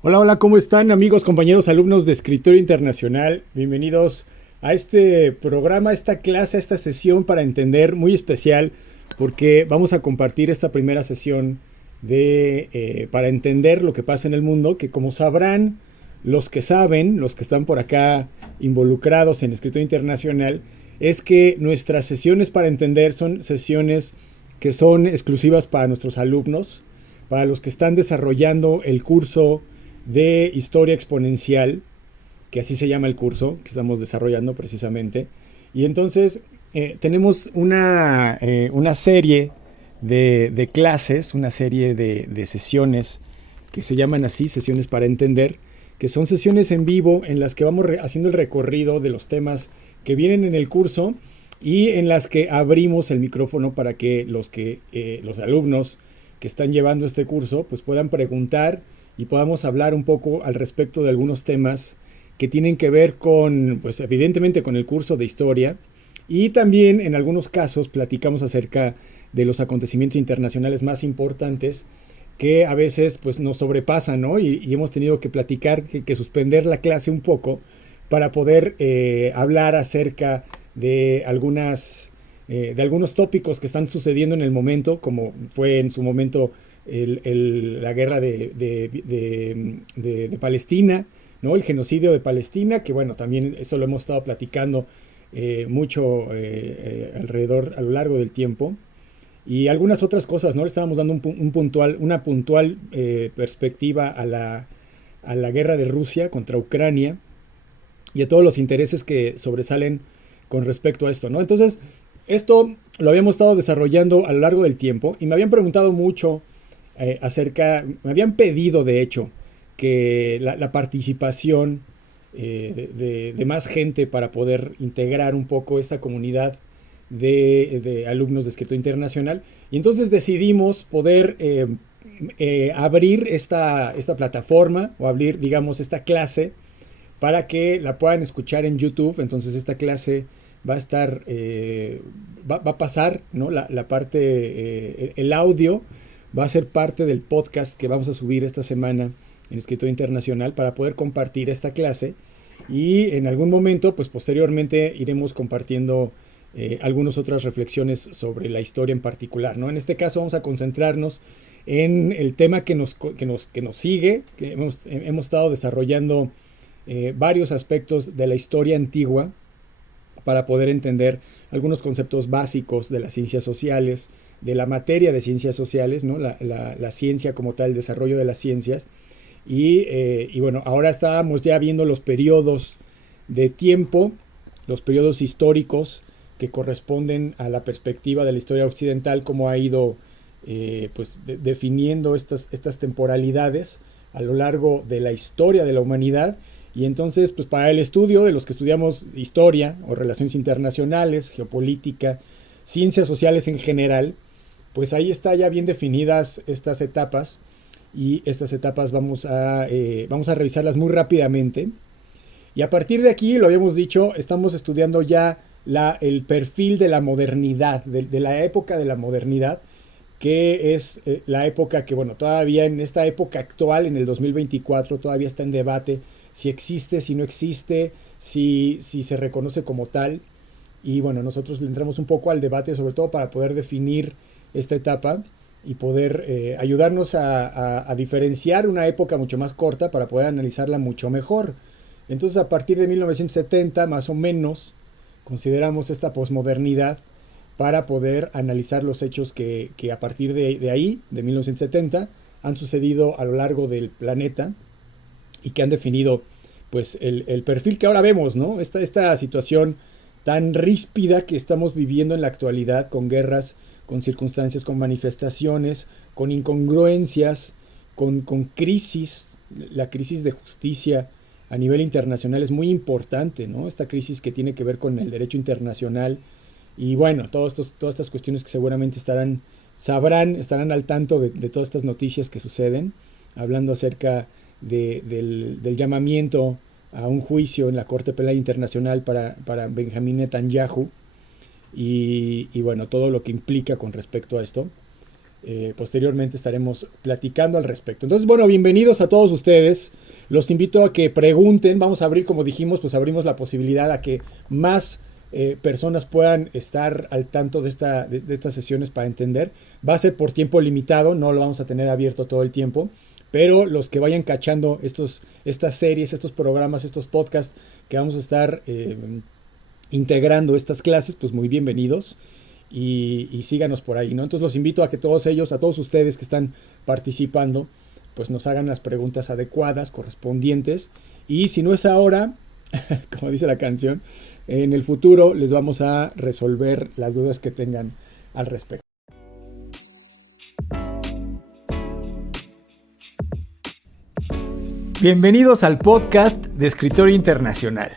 Hola, hola, ¿cómo están amigos, compañeros, alumnos de Escritorio Internacional? Bienvenidos a este programa, a esta clase, a esta sesión para entender muy especial, porque vamos a compartir esta primera sesión para entender lo que pasa en el mundo, que como sabrán los que saben, los que están por acá involucrados en Escritorio Internacional, es que nuestras sesiones para entender son sesiones que son exclusivas para nuestros alumnos, para los que están desarrollando el curso de historia exponencial, que así se llama el curso que estamos desarrollando precisamente. Y entonces tenemos una serie de clases, una serie de sesiones que se llaman así, sesiones para entender, que son sesiones en vivo en las que vamos haciendo el recorrido de los temas que vienen en el curso y en las que abrimos el micrófono para que los alumnos que están llevando este curso pues puedan preguntar y podamos hablar un poco al respecto de algunos temas que tienen que ver con, pues evidentemente con el curso de historia, y también en algunos casos platicamos acerca de los acontecimientos internacionales más importantes que a veces pues nos sobrepasan, ¿no? Y hemos tenido que platicar, que suspender la clase un poco para poder hablar acerca de algunos tópicos que están sucediendo en el momento, como fue en su momento la guerra de Palestina, ¿no? El genocidio de Palestina, que bueno, también eso lo hemos estado platicando mucho alrededor, a lo largo del tiempo. Y algunas otras cosas, ¿no? Le estábamos dando una puntual perspectiva a la guerra de Rusia contra Ucrania y a todos los intereses que sobresalen con respecto a esto, ¿no? Entonces, esto lo habíamos estado desarrollando a lo largo del tiempo y me habían preguntado mucho me habían pedido de hecho que la participación de más gente para poder integrar un poco esta comunidad de alumnos de escritura internacional, y entonces decidimos poder abrir esta plataforma o abrir, digamos, esta clase para que la puedan escuchar en YouTube. Entonces esta clase va a estar, va a pasar, ¿no? La parte, el audio va a ser parte del podcast que vamos a subir esta semana en Escritorio Internacional para poder compartir esta clase, y en algún momento, pues posteriormente iremos compartiendo algunas otras reflexiones sobre la historia en particular, ¿no? En este caso vamos a concentrarnos en el tema que nos sigue, que hemos estado desarrollando varios aspectos de la historia antigua para poder entender algunos conceptos básicos de las ciencias sociales, de la materia de ciencias sociales, ¿no? La ciencia como tal, el desarrollo de las ciencias. Y bueno, ahora estábamos ya viendo los periodos de tiempo, los periodos históricos que corresponden a la perspectiva de la historia occidental, cómo ha ido pues definiendo estas temporalidades a lo largo de la historia de la humanidad. Y entonces, pues para el estudio de los que estudiamos historia o relaciones internacionales, geopolítica, ciencias sociales en general, pues ahí está ya bien definidas estas etapas, y estas etapas vamos a revisarlas muy rápidamente. Y a partir de aquí, lo habíamos dicho, estamos estudiando ya el perfil de la modernidad, de la época de la modernidad, que es la época que, bueno, todavía en esta época actual, en el 2024, todavía está en debate si existe, si no existe, si se reconoce como tal. Y bueno, nosotros le entramos un poco al debate, sobre todo para poder definir esta etapa y poder ayudarnos a diferenciar una época mucho más corta para poder analizarla mucho mejor. Entonces, a partir de 1970, más o menos, consideramos esta posmodernidad para poder analizar los hechos que a partir de ahí, de 1970, han sucedido a lo largo del planeta y que han definido pues el perfil que ahora vemos, ¿no? Esta situación tan ríspida que estamos viviendo en la actualidad, con guerras, con circunstancias, con manifestaciones, con incongruencias, con crisis. La crisis de justicia a nivel internacional es muy importante, ¿no? Esta crisis que tiene que ver con el derecho internacional. Y bueno, todas estas cuestiones que seguramente estarán al tanto de todas estas noticias que suceden, hablando acerca del llamamiento a un juicio en la Corte Penal Internacional para Benjamín Netanyahu, y bueno, todo lo que implica con respecto a esto. posteriormente estaremos platicando al respecto. Entonces, bueno, bienvenidos a todos ustedes. Los invito a que pregunten. Vamos a abrir, como dijimos, pues abrimos la posibilidad a que más personas puedan estar al tanto de estas sesiones para entender. Va a ser por tiempo limitado, no lo vamos a tener abierto todo el tiempo, pero los que vayan cachando estas series, estos programas, estos podcasts que vamos a estar integrando estas clases, pues muy bienvenidos y síganos por ahí, ¿no? Entonces los invito a que todos ellos, a todos ustedes que están participando, pues nos hagan las preguntas adecuadas, correspondientes, y si no es ahora, como dice la canción, en el futuro les vamos a resolver las dudas que tengan al respecto. Bienvenidos al podcast de Escritorio Internacional.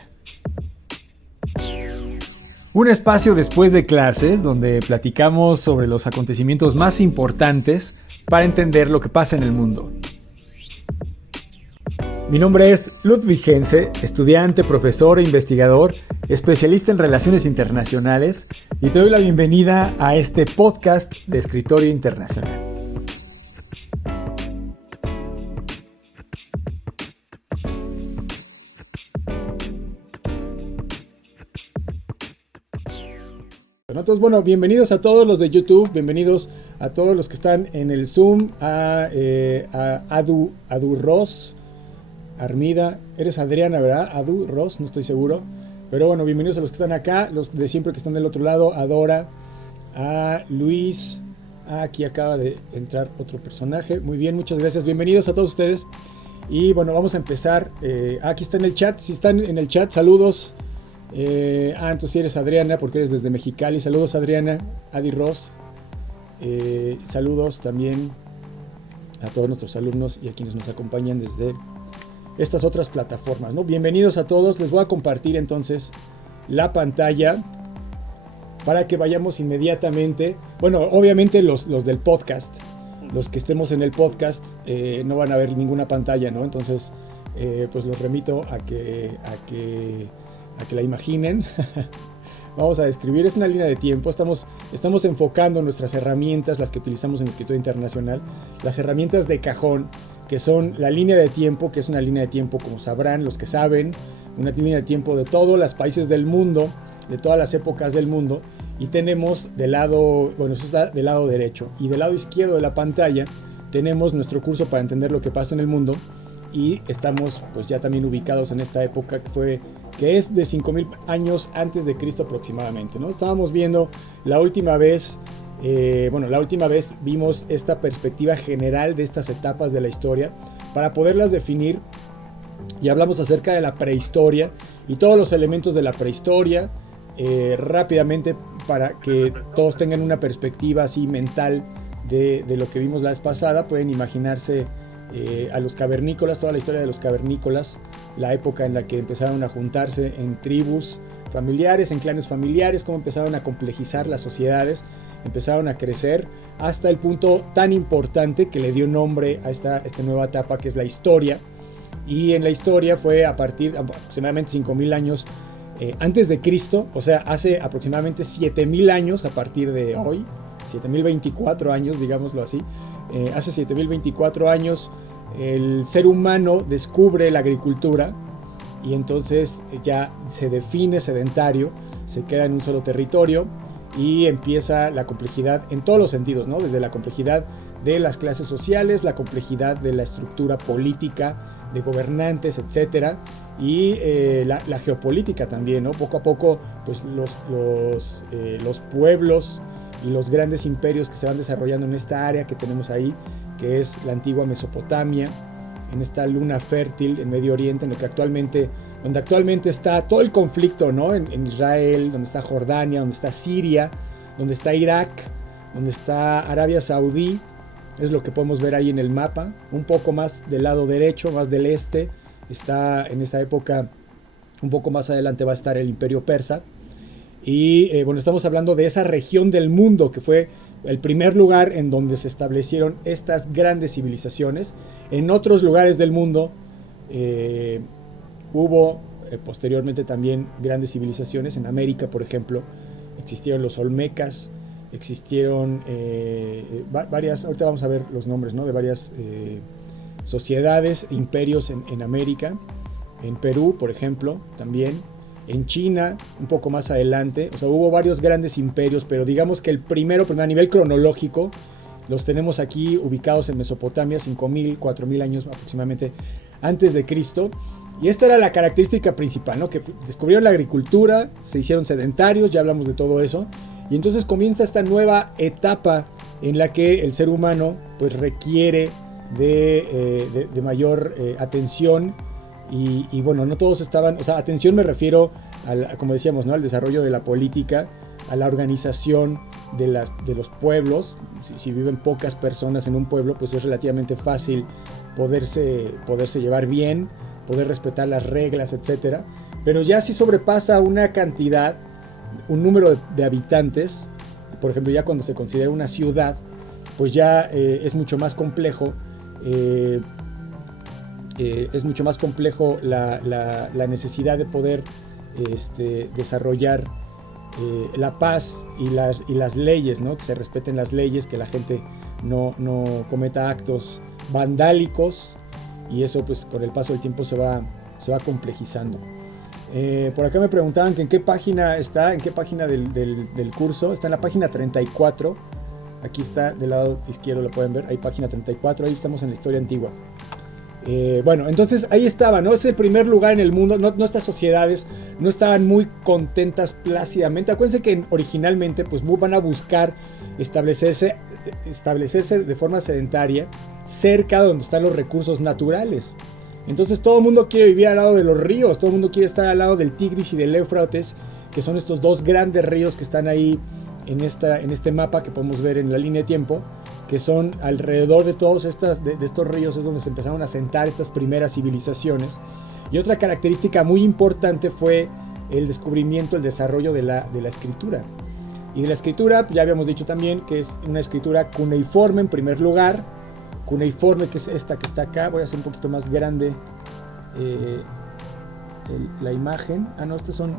Un espacio después de clases donde platicamos sobre los acontecimientos más importantes para entender lo que pasa en el mundo. Mi nombre es Ludwig Hense, estudiante, profesor e investigador, especialista en relaciones internacionales, y te doy la bienvenida a este podcast de Escritorio Internacional. Entonces, bueno, bienvenidos a todos los de YouTube, bienvenidos a todos los que están en el Zoom, a Adu Ross, Armida, eres Adriana, ¿verdad? Adu Ross, no estoy seguro, pero bueno, bienvenidos a los que están acá, los de siempre que están del otro lado, a Dora, a Luis, aquí acaba de entrar otro personaje, muy bien, muchas gracias, bienvenidos a todos ustedes, y bueno, vamos a empezar, aquí está en el chat, si están en el chat, saludos. Entonces sí eres Adriana porque eres desde Mexicali. Saludos Adriana, Adi Ross. Saludos también a todos nuestros alumnos y a quienes nos acompañan desde estas otras plataformas, ¿no? Bienvenidos a todos. Les voy a compartir entonces la pantalla para que vayamos inmediatamente. Bueno, obviamente los del podcast, los que estemos en el podcast no van a ver ninguna pantalla, ¿no? Entonces pues los remito a que la imaginen. Vamos a describir, es una línea de tiempo, estamos enfocando nuestras herramientas, las que utilizamos en Escritorio Internacional, las herramientas de cajón, que son la línea de tiempo, que es una línea de tiempo, como sabrán los que saben, una línea de tiempo de todos los países del mundo, de todas las épocas del mundo, y tenemos del lado, bueno, eso está del lado derecho, y del lado izquierdo de la pantalla tenemos nuestro curso para entender lo que pasa en el mundo, y estamos pues ya también ubicados en esta época que es de 5000 años antes de Cristo aproximadamente, ¿no? Estábamos viendo la última vez vimos esta perspectiva general de estas etapas de la historia para poderlas definir, y hablamos acerca de la prehistoria y todos los elementos de la prehistoria rápidamente para que todos tengan una perspectiva así mental de lo que vimos la vez pasada. Pueden imaginarse a los cavernícolas, toda la historia de los cavernícolas, la época en la que empezaron a juntarse en tribus familiares, en clanes familiares, cómo empezaron a complejizar las sociedades, empezaron a crecer hasta el punto tan importante que le dio nombre a esta nueva etapa que es la historia. Y en la historia fue a partir de aproximadamente 5000 años antes de Cristo, o sea, hace aproximadamente 7000 años a partir de hoy, 7024 años, digámoslo así. Hace 7024 años el ser humano descubre la agricultura y entonces ya se define sedentario, se queda en un solo territorio y empieza la complejidad en todos los sentidos, ¿no? Desde la complejidad de las clases sociales, la complejidad de la estructura política, de gobernantes, etcétera, y la geopolítica también, ¿no? Poco a poco, pues los pueblos y los grandes imperios que se van desarrollando en esta área que tenemos ahí, que es la antigua Mesopotamia, en esta luna fértil en Medio Oriente, donde actualmente está todo el conflicto, ¿no? En Israel, donde está Jordania, donde está Siria, donde está Irak, donde está Arabia Saudí, es lo que podemos ver ahí en el mapa. Un poco más del lado derecho, más del este, está en esa época, un poco más adelante va a estar el Imperio Persa. Y bueno, estamos hablando de esa región del mundo que fue el primer lugar en donde se establecieron estas grandes civilizaciones. En otros lugares del mundo hubo posteriormente también grandes civilizaciones. En América, por ejemplo, existieron los olmecas, existieron varias, ahorita vamos a ver los nombres, ¿no? De varias sociedades, imperios en América, en Perú, por ejemplo, también, en China, un poco más adelante. O sea, hubo varios grandes imperios, pero digamos que el primero a nivel cronológico, los tenemos aquí ubicados en Mesopotamia, 5.000, 4.000 años aproximadamente antes de Cristo. Y esta era la característica principal, ¿no? Que descubrieron la agricultura, se hicieron sedentarios, ya hablamos de todo eso. Y entonces comienza esta nueva etapa en la que el ser humano pues requiere de mayor atención. Y bueno, no todos estaban, o sea, atención me refiero, como decíamos, ¿no? Al desarrollo de la política, a la organización de los pueblos. Si viven pocas personas en un pueblo, pues es relativamente fácil poderse llevar bien, poder respetar las reglas, etcétera. Pero ya si sobrepasa una cantidad, un número de habitantes, por ejemplo, ya cuando se considera una ciudad, pues ya es mucho más complejo. Es mucho más complejo la necesidad de poder desarrollar la paz y las leyes, ¿no? Que se respeten las leyes, que la gente no cometa actos vandálicos, y eso pues con el paso del tiempo se va complejizando. Por acá me preguntaban que en qué página está, en qué página del curso. Está en la página 34. Aquí está del lado izquierdo, lo pueden ver, ahí página 34, ahí estamos en la historia antigua. Bueno, entonces ahí estaba, ¿no? Es el primer lugar en el mundo. No, estas sociedades no estaban muy contentas plácidamente. Acuérdense que originalmente pues van a buscar establecerse de forma sedentaria cerca de donde están los recursos naturales. Entonces todo el mundo quiere vivir al lado de los ríos, todo el mundo quiere estar al lado del Tigris y del Éufrates, que son estos dos grandes ríos que están ahí en este mapa que podemos ver en la línea de tiempo, que son alrededor de todos de estos ríos es donde se empezaron a asentar estas primeras civilizaciones. Y otra característica muy importante fue el descubrimiento, el desarrollo de la escritura. Y de la escritura, ya habíamos dicho también que es una escritura cuneiforme en primer lugar. Cuneiforme, que es esta que está acá. Voy a hacer un poquito más grande la imagen. Ah, no, estas son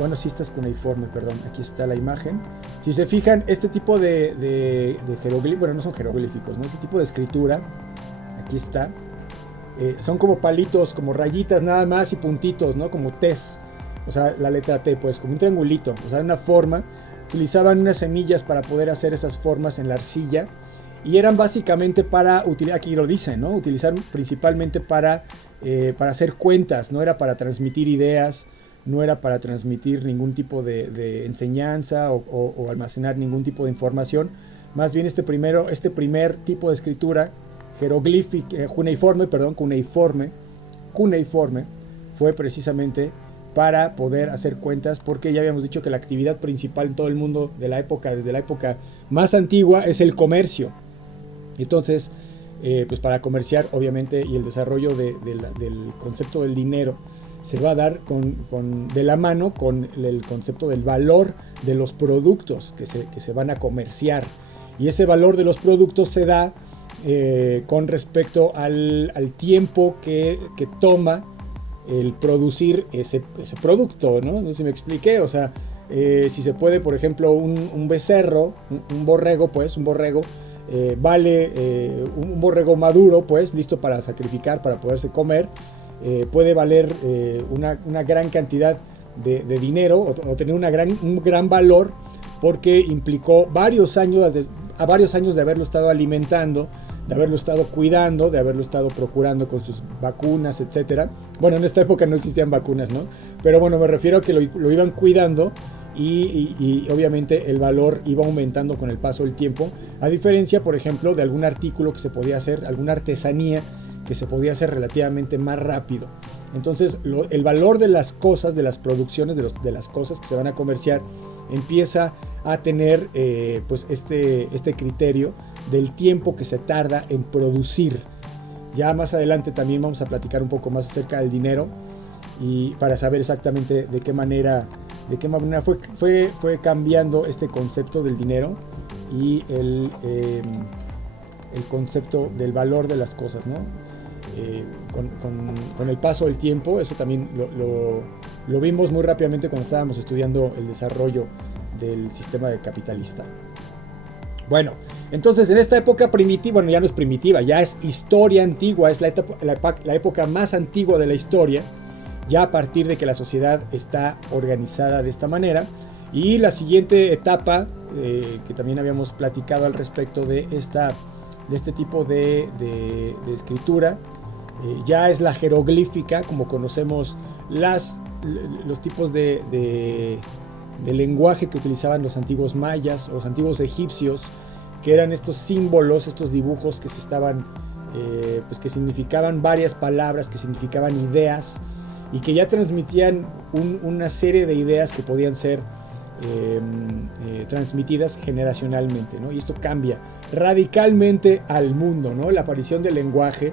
bueno, sí, esta es cuneiforme, perdón. Aquí está la imagen. Si se fijan, este tipo de jeroglíficos, bueno, no son jeroglíficos, ¿no? Este tipo de escritura, aquí está. Son como palitos, como rayitas nada más y puntitos, ¿no? Como T's. O sea, la letra T, pues, como un triangulito. O sea, una forma. Utilizaban unas semillas para poder hacer esas formas en la arcilla. Y eran básicamente para utilizar, aquí lo dice, ¿no? Utilizar principalmente para hacer cuentas. No era para transmitir ideas. No era para transmitir ningún tipo de enseñanza o almacenar ningún tipo de información. Más bien este primer tipo de escritura, cuneiforme, fue precisamente para poder hacer cuentas, porque ya habíamos dicho que la actividad principal en todo el mundo de la época, desde la época más antigua, es el comercio. Entonces, pues para comerciar, obviamente, y el desarrollo del concepto del dinero, se va a dar de la mano con el concepto del valor de los productos que se van a comerciar. Y ese valor de los productos se da con respecto al tiempo que toma el producir ese producto, ¿no? No sé si me expliqué. O sea, si se puede, por ejemplo, un becerro, un borrego, vale un borrego maduro, pues, listo para sacrificar, para poderse comer. Puede valer una gran cantidad de dinero o tener un gran valor, porque implicó varios años de haberlo estado alimentando, de haberlo estado cuidando, de haberlo estado procurando con sus vacunas, etcétera. Bueno, en esta época no existían vacunas, ¿no? Pero bueno, me refiero a que lo iban cuidando y obviamente el valor iba aumentando con el paso del tiempo, a diferencia, por ejemplo, de algún artículo que se podía hacer, alguna artesanía que se podía hacer relativamente más rápido. Entonces el valor de las cosas, de las producciones, de las cosas que se van a comerciar, empieza a tener pues este criterio del tiempo que se tarda en producir. Ya más adelante también vamos a platicar un poco más acerca del dinero, y para saber exactamente de qué manera fue cambiando este concepto del dinero y el concepto del valor de las cosas, ¿no? Con el paso del tiempo, eso también lo vimos muy rápidamente cuando estábamos estudiando el desarrollo del sistema capitalista. Bueno, entonces en esta época primitiva, bueno, ya no es primitiva, ya es historia antigua, es la época más antigua de la historia, ya a partir de que la sociedad está organizada de esta manera. Y la siguiente etapa, que también habíamos platicado al respecto de este tipo de escritura, ya es la jeroglífica, como conocemos los tipos de lenguaje que utilizaban los antiguos mayas, los antiguos egipcios, que eran estos símbolos, estos dibujos que se estaban, pues que significaban varias palabras, que significaban ideas, y que ya transmitían una serie de ideas que podían ser transmitidas generacionalmente, ¿no? Y esto cambia radicalmente al mundo, ¿no? La aparición del lenguaje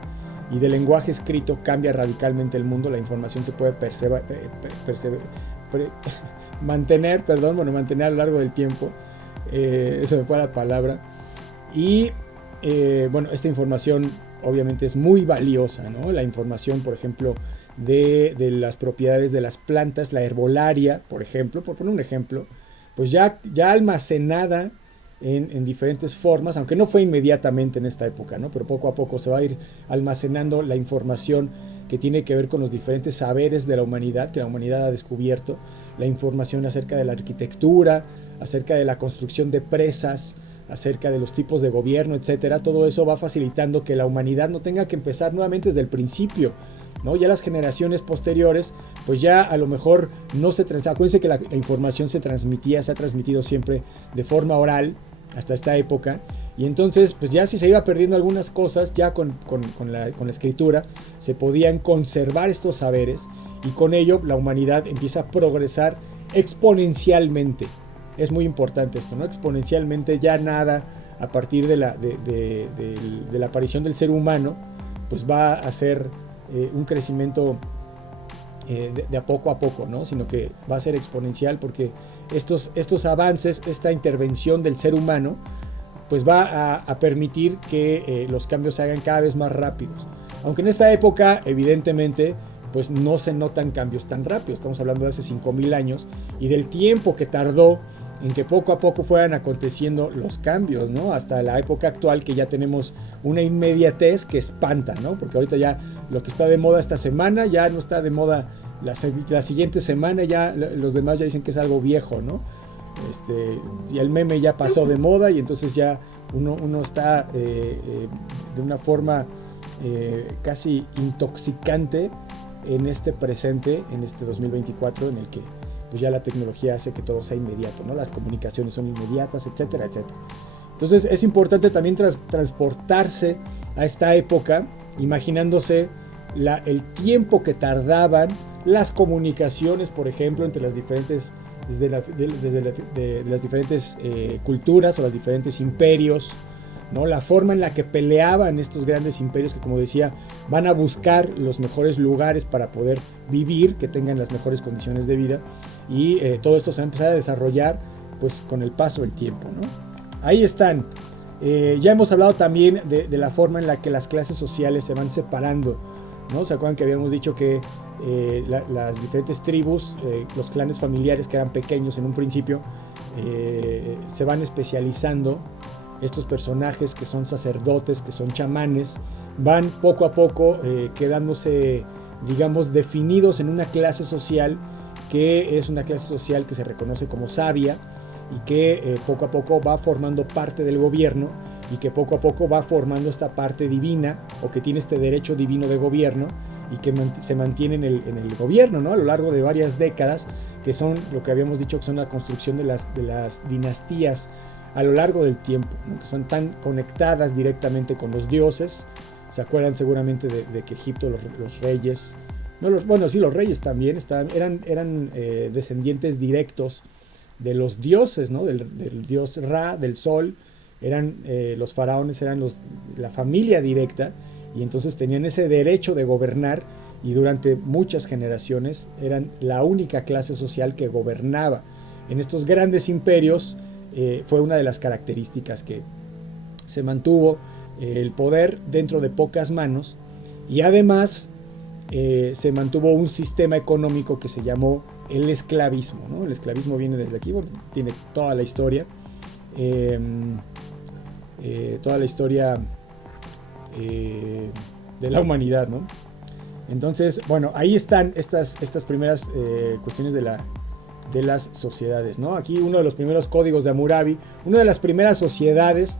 y del lenguaje escrito cambia radicalmente el mundo. La información se puede mantener a lo largo del tiempo. Eso me fue la palabra. Y bueno, esta información obviamente es muy valiosa, ¿no? La información, por ejemplo, de las propiedades de las plantas, la herbolaria, por ejemplo, por poner un ejemplo, pues ya almacenada en diferentes formas, aunque no fue inmediatamente en esta época, ¿no? Pero poco a poco se va a ir almacenando la información que tiene que ver con los diferentes saberes de la humanidad, que la humanidad ha descubierto, la información acerca de la arquitectura, acerca de la construcción de presas, acerca de los tipos de gobierno, etcétera. Todo eso va facilitando que la humanidad no tenga que empezar nuevamente desde el principio, ¿no? Ya las generaciones posteriores, pues ya a lo mejor no se acuérdense que la información se ha transmitido siempre de forma oral hasta esta época, y entonces pues ya si se iba perdiendo algunas cosas, ya con la escritura se podían conservar estos saberes, y con ello la humanidad empieza a progresar exponencialmente. Es muy importante esto, ¿no? Exponencialmente, ya nada a partir de la aparición del ser humano, pues va a ser un crecimiento de a poco, ¿no? Sino que va a ser exponencial, porque estos avances, esta intervención del ser humano, pues va a permitir que los cambios se hagan cada vez más rápidos. Aunque en esta época, evidentemente, pues no se notan cambios tan rápidos. Estamos hablando de hace 5,000 años y del tiempo que tardó en que poco a poco fueran aconteciendo los cambios, ¿no? Hasta la época actual, que ya tenemos una inmediatez que espanta, ¿no? Porque ahorita ya lo que está de moda esta semana ya no está de moda la siguiente semana, ya los demás ya dicen que es algo viejo, ¿no? Y el meme ya pasó de moda, y entonces ya uno está de una forma casi intoxicante en este presente, en este 2024, en el que pues ya la tecnología hace que todo sea inmediato, ¿no? Las comunicaciones son inmediatas, etcétera, etcétera. Entonces es importante también transportarse a esta época, imaginándose el tiempo que tardaban las comunicaciones, por ejemplo, entre las diferentes, de las diferentes culturas o los diferentes imperios, ¿no? La forma en la que peleaban estos grandes imperios, que, como decía, van a buscar los mejores lugares para poder vivir, que tengan las mejores condiciones de vida, y todo esto se va a empezar a desarrollar pues con el paso del tiempo, ¿no? Ahí están. Ya hemos hablado también de la forma en la que las clases sociales se van separando, ¿no? ¿Se acuerdan que habíamos dicho que las diferentes tribus, los clanes familiares que eran pequeños en un principio, se van especializando? Estos personajes que son sacerdotes, que son chamanes, van poco a poco quedándose, digamos, definidos en una clase social, que es una clase social que se reconoce como sabia, y que poco a poco va formando parte del gobierno, y que poco a poco va formando esta parte divina, o que tiene este derecho divino de gobierno, y que se mantiene en el gobierno, ¿no? A lo largo de varias décadas, que son lo que habíamos dicho, que son la construcción de las dinastías a lo largo del tiempo, ¿no? Que son tan conectadas directamente con los dioses. Se acuerdan seguramente de que Egipto, los reyes, los reyes también eran descendientes directos de los dioses, ¿no? Del dios Ra, del sol. Los faraones eran la familia directa, y entonces tenían ese derecho de gobernar, y durante muchas generaciones eran la única clase social que gobernaba. En estos grandes imperios fue una de las características que se mantuvo el poder dentro de pocas manos, y además se mantuvo un sistema económico que se llamó el esclavismo, ¿no? El esclavismo viene desde aquí, bueno, tiene toda la historia, de la humanidad, ¿no? Entonces, bueno, ahí están estas primeras cuestiones de las sociedades, ¿no? Aquí uno de los primeros códigos de Hammurabi, una de las primeras sociedades,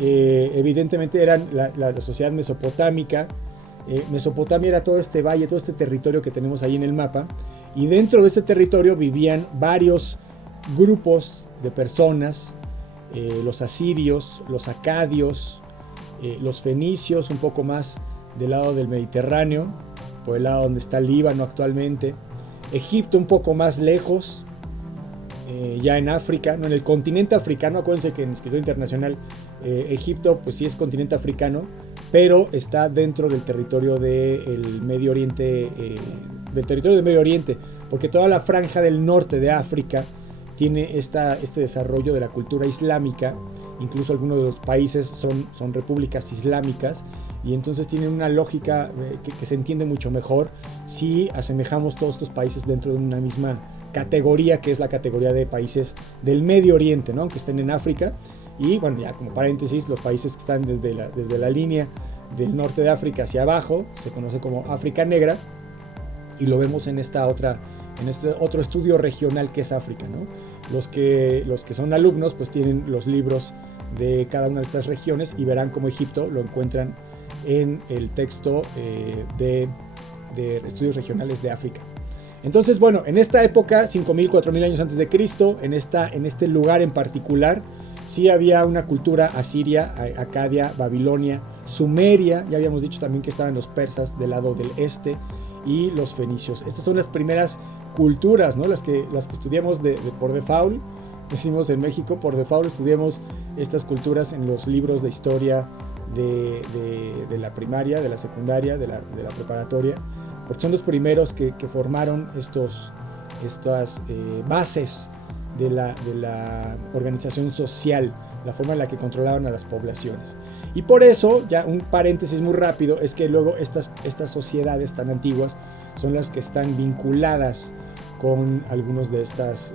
evidentemente eran la sociedad mesopotámica. Mesopotamia era todo este valle, todo este territorio que tenemos ahí en el mapa, y dentro de este territorio vivían varios grupos de personas, los asirios, los acadios, los fenicios, un poco más del lado del Mediterráneo, por el lado donde está el Líbano actualmente, Egipto un poco más lejos, ya en África, no, en el continente africano. Acuérdense que en Escritura Internacional Egipto pues sí es continente africano, pero está dentro del territorio del Medio Oriente, porque toda la franja del norte de África tiene este desarrollo de la cultura islámica. Incluso algunos de los países son repúblicas islámicas, y entonces tienen una lógica que se entiende mucho mejor si asemejamos todos estos países dentro de una misma categoría, que es la categoría de países del Medio Oriente, ¿no? Que estén en África. Y bueno, ya como paréntesis, los países que están desde la línea del norte de África hacia abajo se conoce como África Negra, y lo vemos en este otro estudio regional que es África, ¿no? Los que son alumnos pues tienen los libros de cada una de estas regiones y verán cómo Egipto lo encuentran en el texto de estudios regionales de África. Entonces, bueno, en esta época, 5.000, 4.000 años antes de Cristo, en este lugar en particular, sí había una cultura asiria, acadia, babilonia, sumeria. Ya habíamos dicho también que estaban los persas del lado del este, y los fenicios. Estas son las primeras culturas, ¿no? Las que estudiamos por default. Decimos en México, por default estudiamos estas culturas en los libros de historia de la primaria, de la secundaria, de la preparatoria, porque son los primeros que formaron estas bases de la organización social, la forma en la que controlaban a las poblaciones. Y por eso, ya un paréntesis muy rápido, es que luego estas sociedades tan antiguas son las que están vinculadas con algunas de estas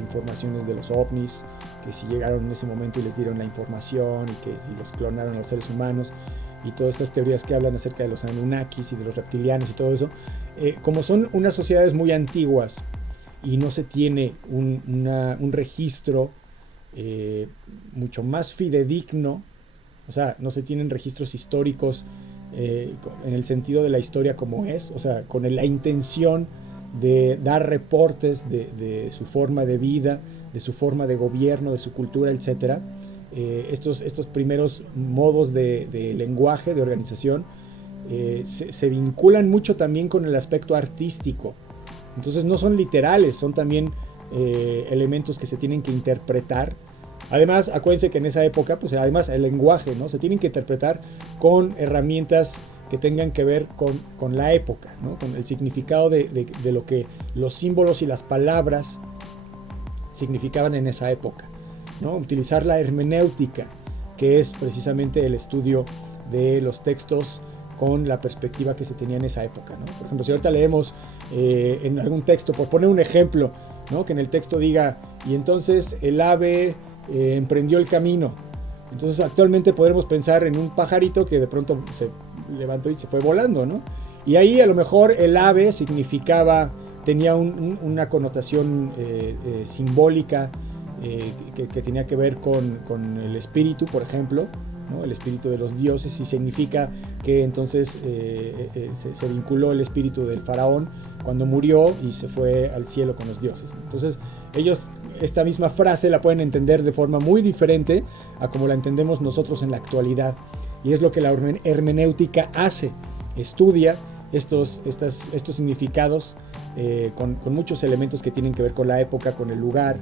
informaciones de los ovnis, que si llegaron en ese momento y les dieron la información, y que si los clonaron a los seres humanos, y todas estas teorías que hablan acerca de los Anunnakis y de los reptilianos y todo eso, como son unas sociedades muy antiguas y no se tiene un registro mucho más fidedigno, o sea, no se tienen registros históricos en el sentido de la historia como es, o sea, con la intención de dar reportes de su forma de vida, de su forma de gobierno, de su cultura, etc. Estos primeros modos de lenguaje, de organización, se vinculan mucho también con el aspecto artístico. Entonces no son literales, son también elementos que se tienen que interpretar. Además, acuérdense que en esa época, pues además el lenguaje, ¿no? Se tienen que interpretar con herramientas que tengan que ver con la época, ¿no? Con el significado de lo que los símbolos y las palabras significaban en esa época, ¿no? Utilizar la hermenéutica, que es precisamente el estudio de los textos con la perspectiva que se tenía en esa época, ¿no? Por ejemplo, si ahorita leemos en algún texto, por poner un ejemplo, ¿no? Que en el texto diga, y entonces el ave emprendió el camino. Entonces actualmente podremos pensar en un pajarito que de pronto se levantó y se fue volando, ¿no? Y ahí a lo mejor el ave tenía una connotación simbólica que tenía que ver con el espíritu, por ejemplo, ¿no? El espíritu de los dioses, y significa que entonces se vinculó el espíritu del faraón cuando murió y se fue al cielo con los dioses. Entonces ellos esta misma frase la pueden entender de forma muy diferente a como la entendemos nosotros en la actualidad, y es lo que la hermenéutica hace, estudia estos significados con muchos elementos que tienen que ver con la época, con el lugar,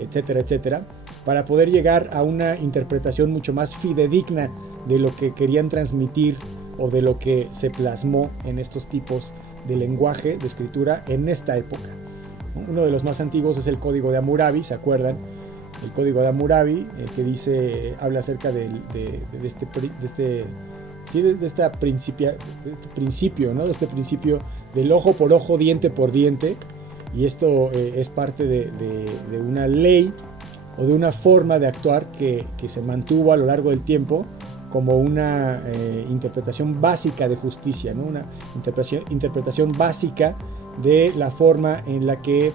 etcétera, etcétera, para poder llegar a una interpretación mucho más fidedigna de lo que querían transmitir o de lo que se plasmó en estos tipos de lenguaje, de escritura en esta época. Uno de los más antiguos es el Código de Hammurabi, ¿se acuerdan? El Código de Hammurabi, que habla acerca de este ¿sí? De este principio, ¿no? De este principio del ojo por ojo, diente por diente, y esto es parte de una ley o de una forma de actuar que se mantuvo a lo largo del tiempo como una interpretación básica de justicia, ¿no? Una interpretación básica de la forma en la que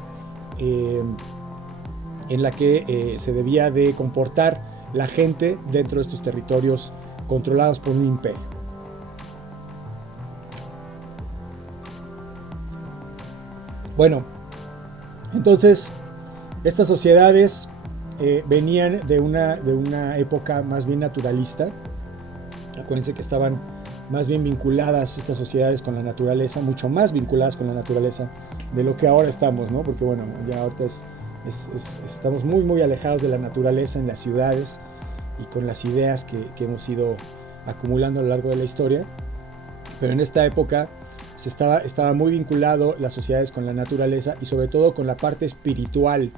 se debía de comportar la gente dentro de estos territorios controlados por un imperio. Bueno, entonces estas sociedades venían de una época más bien naturalista. Acuérdense que estaban más bien vinculadas estas sociedades con la naturaleza, mucho más vinculadas con la naturaleza de lo que ahora estamos, ¿no? Porque bueno, ya ahorita estamos muy muy alejados de la naturaleza en las ciudades y con las ideas que hemos ido acumulando a lo largo de la historia. Pero en esta época estaba muy vinculado las sociedades con la naturaleza y sobre todo con la parte espiritual.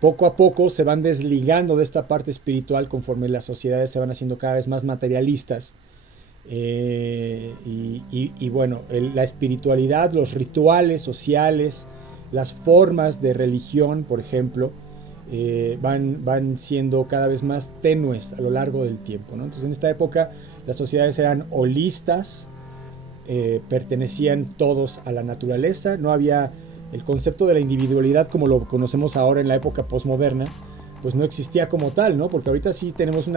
Poco a poco se van desligando de esta parte espiritual conforme las sociedades se van haciendo cada vez más materialistas. Y bueno, la espiritualidad, los rituales sociales, las formas de religión, por ejemplo, van siendo cada vez más tenues a lo largo del tiempo, ¿no? Entonces en esta época las sociedades eran holistas, pertenecían todos a la naturaleza, no había el concepto de la individualidad como lo conocemos ahora en la época posmoderna, pues no existía como tal, ¿no? Porque ahorita sí tenemos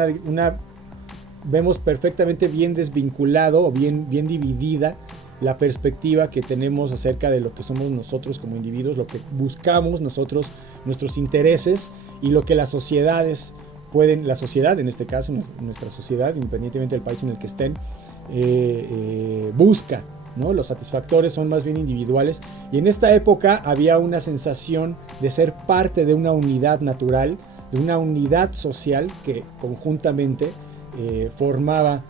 vemos perfectamente bien desvinculado o bien dividida la perspectiva que tenemos acerca de lo que somos nosotros como individuos, lo que buscamos nosotros, nuestros intereses y lo que las sociedades la sociedad en este caso, nuestra sociedad, independientemente del país en el que estén, busca, ¿no? Los satisfactores son más bien individuales y en esta época había una sensación de ser parte de una unidad natural, de una unidad social que conjuntamente formaba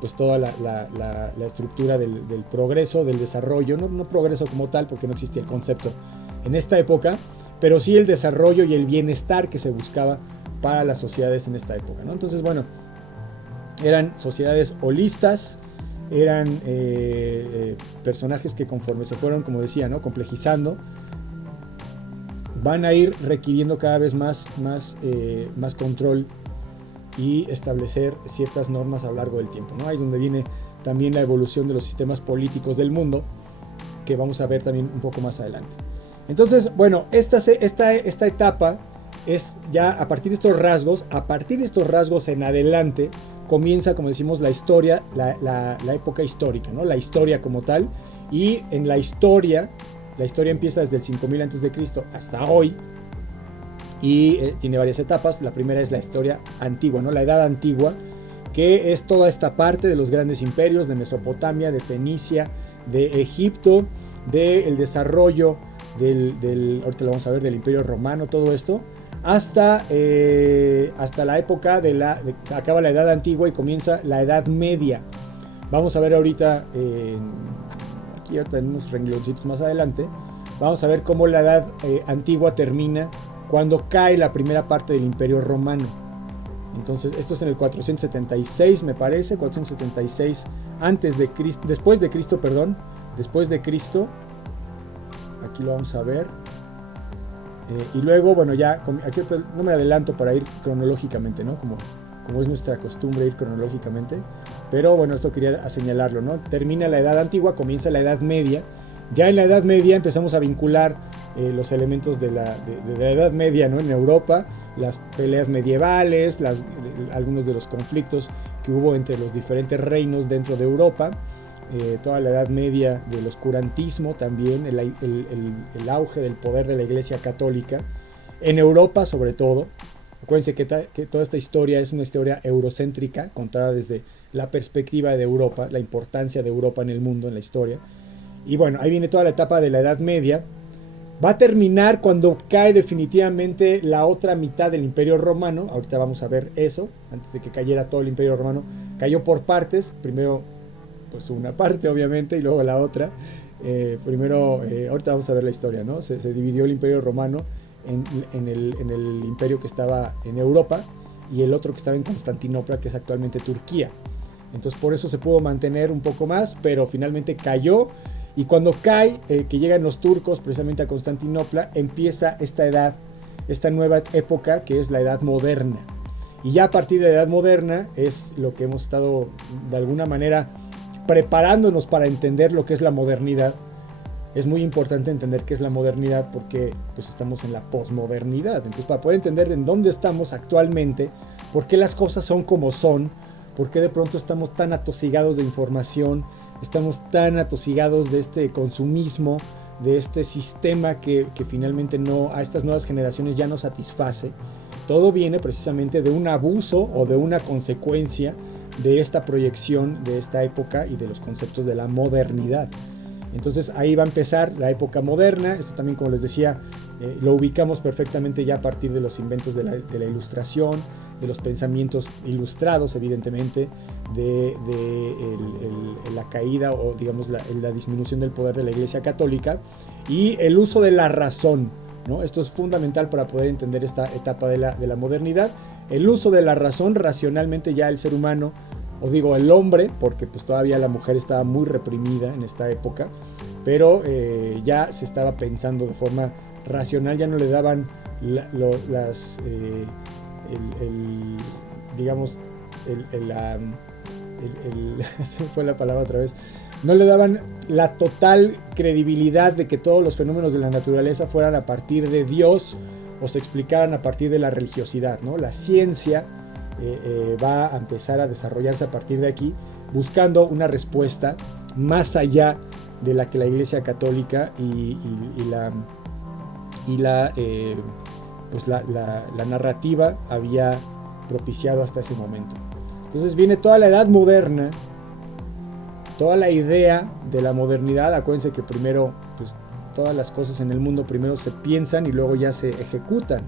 pues toda la estructura del progreso, del desarrollo, no progreso como tal porque no existía el concepto en esta época, pero sí el desarrollo y el bienestar que se buscaba para las sociedades en esta época, ¿no? Entonces, bueno, eran sociedades holistas, eran personajes que conforme se fueron, como decía, ¿no? Complejizando, van a ir requiriendo cada vez más control y establecer ciertas normas a lo largo del tiempo, ¿no? Ahí es donde viene también la evolución de los sistemas políticos del mundo, que vamos a ver también un poco más adelante. Entonces, bueno, esta etapa es ya a partir de estos rasgos en adelante comienza, como decimos, la historia, la época histórica, ¿no? La historia como tal, y en la historia empieza desde el 5000 a.C. hasta hoy, y tiene varias etapas. La primera es la historia antigua, ¿no? La edad antigua, que es toda esta parte de los grandes imperios de Mesopotamia, de Fenicia, de Egipto, del desarrollo ahorita lo vamos a ver, del Imperio Romano, todo esto, hasta la época acaba la Edad Antigua y comienza la Edad Media. Vamos a ver ahorita, aquí ahorita en unos rengloncitos más adelante, vamos a ver cómo la Edad Antigua termina cuando cae la primera parte del Imperio Romano. Entonces esto es en el 476, me parece, 476 después de Cristo, aquí lo vamos a ver. Y luego, bueno, ya aquí no me adelanto para ir cronológicamente, ¿no? Como es nuestra costumbre ir cronológicamente, pero bueno, esto quería señalarlo, ¿no? Termina la Edad Antigua, comienza la Edad Media. Ya en la Edad Media empezamos a vincular los elementos de la Edad Media, ¿no? En Europa, las peleas medievales, algunos de los conflictos que hubo entre los diferentes reinos dentro de Europa, toda la Edad Media del oscurantismo también, el auge del poder de la Iglesia Católica, en Europa sobre todo. Acuérdense que toda esta historia es una historia eurocéntrica, contada desde la perspectiva de Europa, la importancia de Europa en el mundo, en la historia. Y bueno, ahí viene toda la etapa de la Edad Media. Va a terminar cuando cae definitivamente la otra mitad del Imperio Romano. Ahorita vamos a ver eso, antes de que cayera todo el Imperio Romano. Cayó por partes, primero pues una parte obviamente y luego la otra. Ahorita vamos a ver la historia, ¿no? Se dividió el Imperio Romano en el imperio que estaba en Europa y el otro que estaba en Constantinopla, que es actualmente Turquía. Entonces por eso se pudo mantener un poco más, pero finalmente cayó. Y cuando cae, que llegan los turcos precisamente a Constantinopla, empieza esta edad, esta nueva época que es la edad moderna. Y ya a partir de la edad moderna es lo que hemos estado de alguna manera preparándonos para entender lo que es la modernidad. Es muy importante entender qué es la modernidad porque pues estamos en la posmodernidad. Entonces para poder entender en dónde estamos actualmente, por qué las cosas son como son, por qué de pronto estamos tan atosigados de información, estamos tan atosigados de este consumismo, de este sistema que finalmente no, a estas nuevas generaciones ya no satisface. Todo viene precisamente de un abuso o de una consecuencia de esta proyección de esta época y de los conceptos de la modernidad. Entonces ahí va a empezar la época moderna. Esto también, como les decía, lo ubicamos perfectamente ya a partir de los inventos de la ilustración, de los pensamientos ilustrados, evidentemente, de la caída o digamos la disminución del poder de la Iglesia Católica y el uso de la razón, ¿no? Esto es fundamental para poder entender esta etapa de la modernidad. El uso de la razón, racionalmente ya el ser humano, o digo el hombre, porque pues todavía la mujer estaba muy reprimida en esta época, pero ya se estaba pensando de forma racional, ya no le daban se fue la palabra otra vez, no le daban la total credibilidad de que todos los fenómenos de la naturaleza fueran a partir de Dios o se explicaran a partir de la religiosidad, ¿no? La ciencia va a empezar a desarrollarse a partir de aquí, buscando una respuesta más allá de la que la Iglesia Católica y la narrativa había propiciado hasta ese momento. Entonces viene toda la edad moderna, toda la idea de la modernidad. Acuérdense que primero, pues todas las cosas en el mundo primero se piensan y luego ya se ejecutan,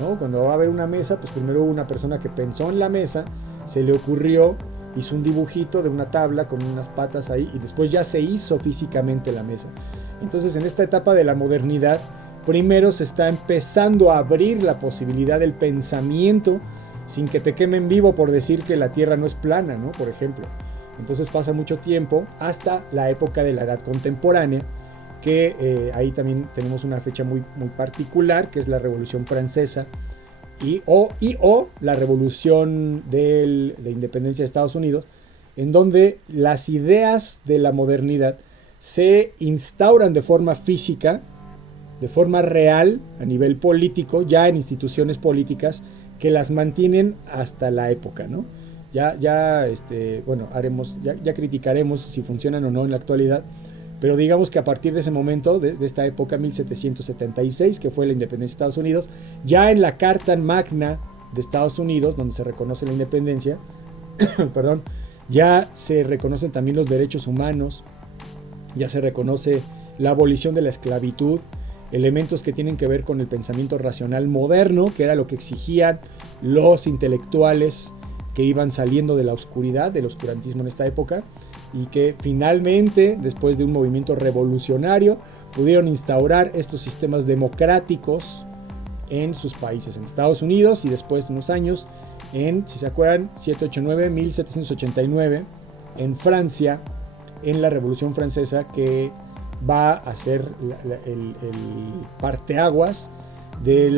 ¿no? Cuando va a haber una mesa, pues primero hubo una persona que pensó en la mesa, se le ocurrió, hizo un dibujito de una tabla con unas patas ahí y después ya se hizo físicamente la mesa. Entonces en esta etapa de la modernidad, primero se está empezando a abrir la posibilidad del pensamiento sin que te quemen vivo por decir que la Tierra no es plana, ¿no? Por ejemplo. Entonces pasa mucho tiempo hasta la época de la Edad Contemporánea, que ahí también tenemos una fecha muy, muy particular, que es la Revolución Francesa o la Revolución de Independencia de Estados Unidos, en donde las ideas de la modernidad se instauran de forma física, de forma real, a nivel político, ya en instituciones políticas que las mantienen hasta la época, ¿no? Ya criticaremos si funcionan o no en la actualidad, pero digamos que a partir de ese momento, de esta época, 1776, que fue la independencia de Estados Unidos, ya en la Carta Magna de Estados Unidos, donde se reconoce la independencia, perdón, ya se reconocen también los derechos humanos, ya se reconoce la abolición de la esclavitud, elementos que tienen que ver con el pensamiento racional moderno, que era lo que exigían los intelectuales que iban saliendo de la oscuridad, del oscurantismo en esta época, y que finalmente, después de un movimiento revolucionario, pudieron instaurar estos sistemas democráticos en sus países, en Estados Unidos, y después de unos años, si se acuerdan, 1789, en Francia, en la Revolución Francesa, que va a ser el parteaguas de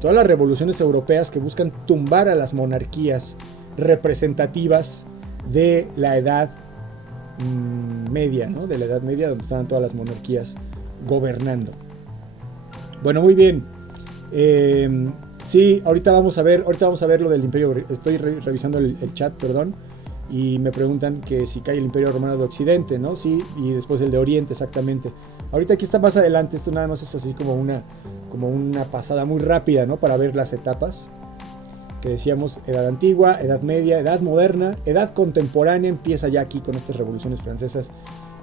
todas las revoluciones europeas que buscan tumbar a las monarquías representativas de la Edad Media, ¿no? De la Edad Media, donde estaban todas las monarquías gobernando. Bueno, muy bien. Sí, ahorita vamos a ver lo del Imperio. Estoy revisando el chat, perdón. Y me preguntan que si cae el Imperio Romano de Occidente, ¿no? Sí, y después el de Oriente, exactamente. Ahorita aquí está más adelante, esto nada más es así como una pasada muy rápida, ¿no? Para ver las etapas. Que decíamos, Edad Antigua, Edad Media, Edad Moderna, Edad Contemporánea, empieza ya aquí con estas revoluciones francesas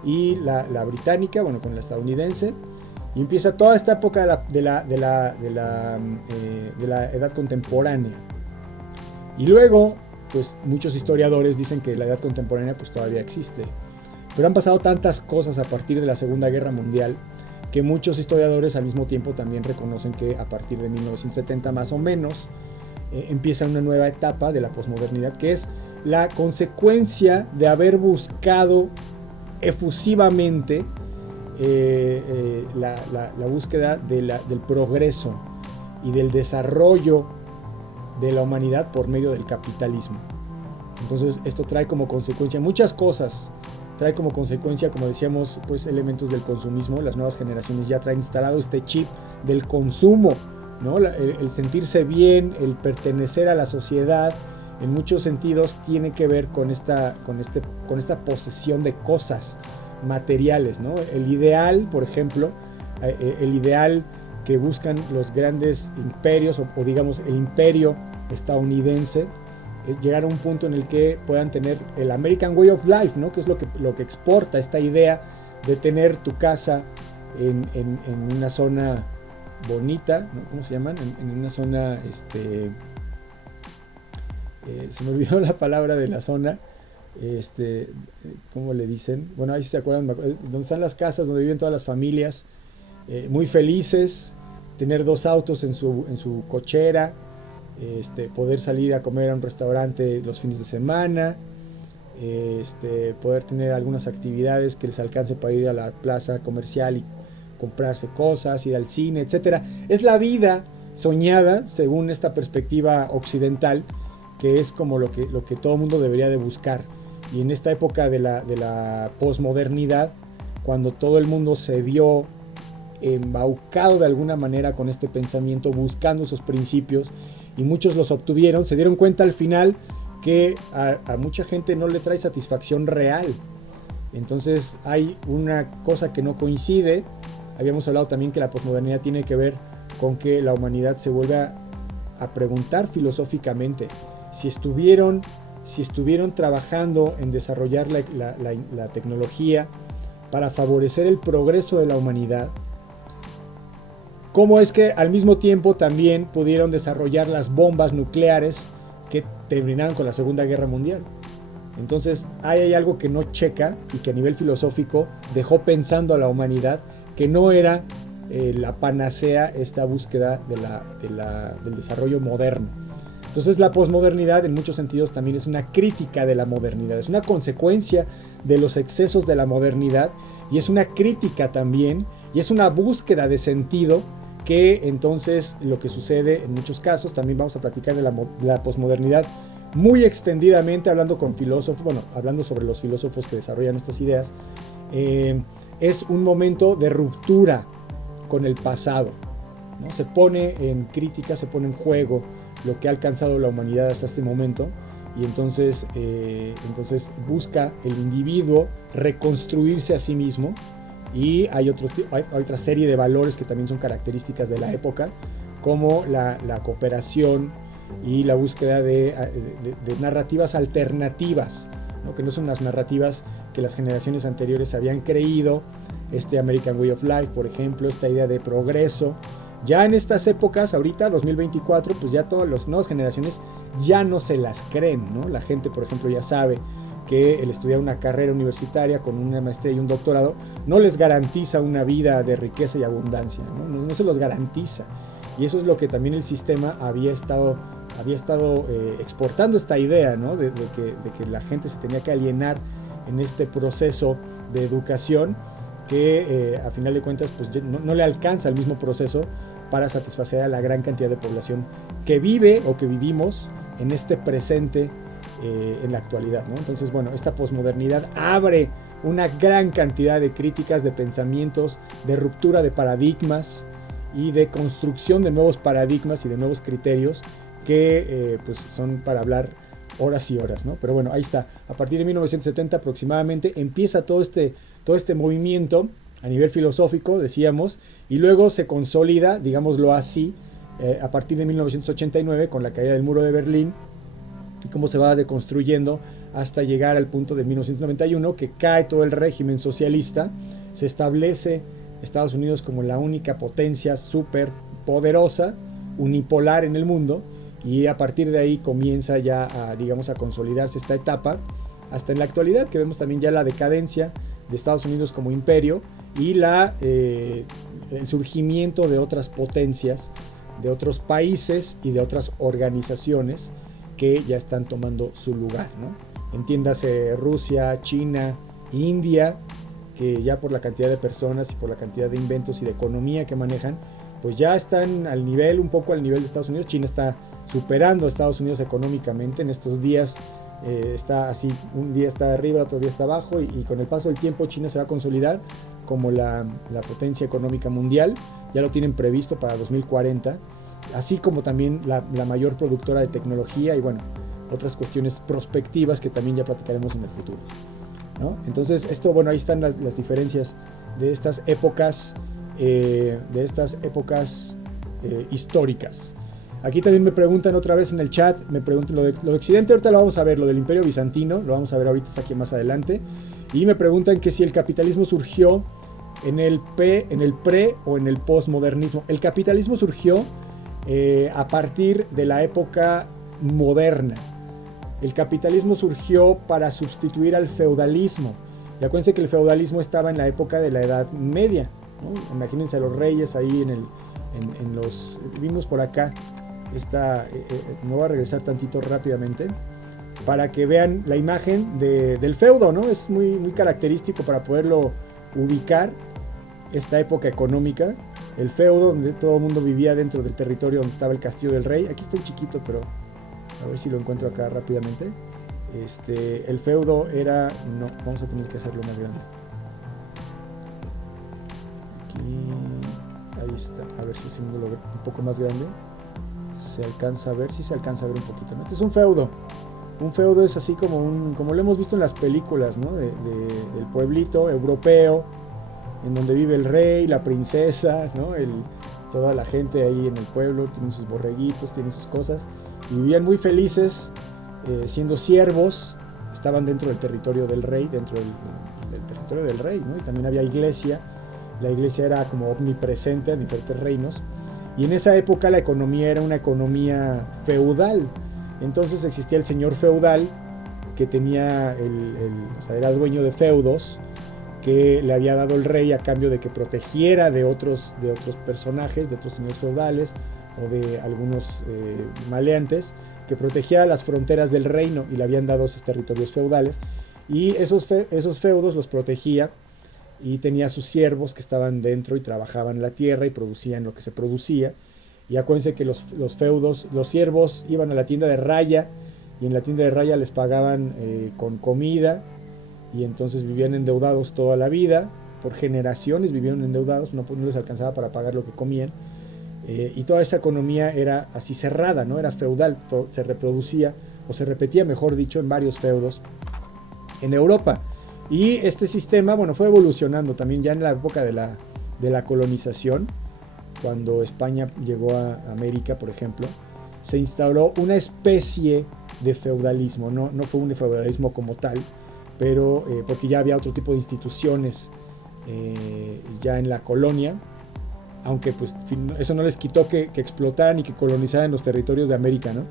y la británica, bueno, con la estadounidense. Y empieza toda esta época de la Edad Contemporánea. Y luego, pues muchos historiadores dicen que la Edad Contemporánea pues todavía existe. Pero han pasado tantas cosas a partir de la Segunda Guerra Mundial que muchos historiadores al mismo tiempo también reconocen que a partir de 1970 más o menos empieza una nueva etapa de la posmodernidad, que es la consecuencia de haber buscado efusivamente la búsqueda del progreso y del desarrollo de la humanidad por medio del capitalismo. Entonces esto trae como consecuencia muchas cosas. Trae como consecuencia, como decíamos, pues elementos del consumismo. Las nuevas generaciones ya traen instalado este chip del consumo, ¿no? El sentirse bien, el pertenecer a la sociedad, en muchos sentidos tiene que ver con esta posesión de cosas materiales, ¿no? El ideal, por ejemplo, el ideal que buscan los grandes imperios o digamos el imperio estadounidense, es llegar a un punto en el que puedan tener el American Way of Life, ¿no? Que es lo que exporta esta idea de tener tu casa en una zona bonita, ¿no? ¿Cómo se llaman? En una zona, se me olvidó la palabra de la zona, ¿cómo le dicen? Bueno, ahí si se acuerdan, donde están las casas, donde viven todas las familias, muy felices, tener 2 autos en su cochera, poder salir a comer a un restaurante los fines de semana, poder tener algunas actividades que les alcance para ir a la plaza comercial y comprarse cosas, ir al cine, etcétera. Es la vida soñada según esta perspectiva occidental, que es como lo que todo mundo debería de buscar. Y en esta época de la posmodernidad, cuando todo el mundo se vio embaucado de alguna manera con este pensamiento, buscando esos principios, y muchos los obtuvieron, se dieron cuenta al final que a mucha gente no le trae satisfacción real. Entonces hay una cosa que no coincide. Habíamos hablado también que la posmodernidad tiene que ver con que la humanidad se vuelve a preguntar filosóficamente si estuvieron trabajando en desarrollar la tecnología para favorecer el progreso de la humanidad. ¿Cómo es que al mismo tiempo también pudieron desarrollar las bombas nucleares que terminaron con la Segunda Guerra Mundial? Entonces hay algo que no checa y que a nivel filosófico dejó pensando a la humanidad que no era la panacea esta búsqueda del desarrollo moderno. Entonces la posmodernidad en muchos sentidos también es una crítica de la modernidad, es una consecuencia de los excesos de la modernidad y es una crítica también y es una búsqueda de sentido que entonces lo que sucede en muchos casos, también vamos a platicar de la posmodernidad muy extendidamente, hablando con filósofos, bueno, hablando sobre los filósofos que desarrollan estas ideas, es un momento de ruptura con el pasado, ¿no? Se pone en crítica, se pone en juego lo que ha alcanzado la humanidad hasta este momento y entonces busca el individuo reconstruirse a sí mismo. Y hay otra serie de valores que también son características de la época, como la cooperación y la búsqueda de narrativas alternativas, ¿no? Que no son las narrativas que las generaciones anteriores habían creído. American Way of Life, por ejemplo, esta idea de progreso. Ya en estas épocas, ahorita, 2024, pues ya todas las nuevas generaciones ya no se las creen, ¿no? La gente, por ejemplo, ya sabe que el estudiar una carrera universitaria con una maestría y un doctorado no les garantiza una vida de riqueza y abundancia, no se los garantiza. Y eso es lo que también el sistema había estado exportando esta idea, ¿no? de que la gente se tenía que alienar en este proceso de educación que a final de cuentas pues, no le alcanza el mismo proceso para satisfacer a la gran cantidad de población que vive o que vivimos en este presente en la actualidad, ¿no? Entonces, bueno, esta posmodernidad abre una gran cantidad de críticas, de pensamientos, de ruptura de paradigmas y de construcción de nuevos paradigmas y de nuevos criterios que pues son para hablar horas y horas, ¿no? Pero bueno, ahí está. A partir de 1970 aproximadamente empieza todo este movimiento a nivel filosófico, decíamos, y luego se consolida, digámoslo así, a partir de 1989 con la caída del muro de Berlín, y cómo se va deconstruyendo hasta llegar al punto de 1991, que cae todo el régimen socialista, se establece Estados Unidos como la única potencia súper poderosa, unipolar en el mundo, y a partir de ahí comienza ya a consolidarse esta etapa, hasta en la actualidad, que vemos también ya la decadencia de Estados Unidos como imperio y el surgimiento de otras potencias, de otros países y de otras organizaciones que ya están tomando su lugar, ¿no? Entiéndase Rusia, China, India, que ya por la cantidad de personas y por la cantidad de inventos y de economía que manejan, pues ya están un poco al nivel de Estados Unidos. China está superando a Estados Unidos económicamente en estos días. Está así, un día está arriba, otro día está abajo, y con el paso del tiempo China se va a consolidar como la potencia económica mundial. Ya lo tienen previsto para 2040, así como también la mayor productora de tecnología y bueno, otras cuestiones prospectivas que también ya platicaremos en el futuro, ¿no? Entonces esto, bueno, ahí están las diferencias de estas épocas, históricas. Aquí también me preguntan otra vez en el chat, me preguntan lo de Occidente, ahorita lo vamos a ver, lo del Imperio Bizantino, lo vamos a ver ahorita, está aquí más adelante, y me preguntan que si el capitalismo surgió en el pre o en el postmodernismo. El capitalismo surgió a partir de la época moderna. El capitalismo surgió para sustituir al feudalismo. Y acuérdense que el feudalismo estaba en la época de la Edad Media, ¿no? Imagínense a los reyes ahí en los... Vimos por acá, me voy a regresar tantito rápidamente para que vean la imagen del feudo, ¿no? Es muy, muy característico para poderlo ubicar, esta época económica. El feudo, donde todo el mundo vivía dentro del territorio donde estaba el castillo del rey. Aquí está en chiquito, pero a ver si lo encuentro acá rápidamente. El feudo era... No, vamos a tener que hacerlo más grande. Aquí, ahí está. A ver si haciéndolo un poco más grande se alcanza a ver, si se alcanza a ver un poquito, ¿no? Este es un feudo. Un feudo es así como lo hemos visto en las películas, ¿no? Del pueblito europeo, en donde vive el rey, la princesa, ¿no? Toda la gente ahí en el pueblo tiene sus borreguitos, tiene sus cosas, y vivían muy felices siendo siervos. Estaban dentro del territorio del rey, del territorio del rey, ¿no? Y también había iglesia. La iglesia era como omnipresente en diferentes reinos. Y en esa época la economía era una economía feudal. Entonces existía el señor feudal que tenía o sea, era dueño de feudos que le había dado el rey a cambio de que protegiera de otros personajes, de otros señores feudales o de algunos maleantes, que protegía las fronteras del reino, y le habían dado esos territorios feudales, y esos feudos los protegía, y tenía sus siervos que estaban dentro y trabajaban la tierra y producían lo que se producía. Y acuérdense que los siervos iban a la tienda de raya, y en la tienda de raya les pagaban con comida, y entonces vivían endeudados toda la vida, por generaciones vivieron endeudados, no les alcanzaba para pagar lo que comían, y toda esa economía era así cerrada, ¿no? Era feudal, se reproducía, o se repetía, mejor dicho, en varios feudos en Europa. Y este sistema, bueno, fue evolucionando también ya en la época de la colonización. Cuando España llegó a América, por ejemplo, se instauró una especie de feudalismo. No fue un feudalismo como tal, pero porque ya había otro tipo de instituciones ya en la colonia, aunque pues eso no les quitó que explotaran y que colonizaran los territorios de América, ¿no?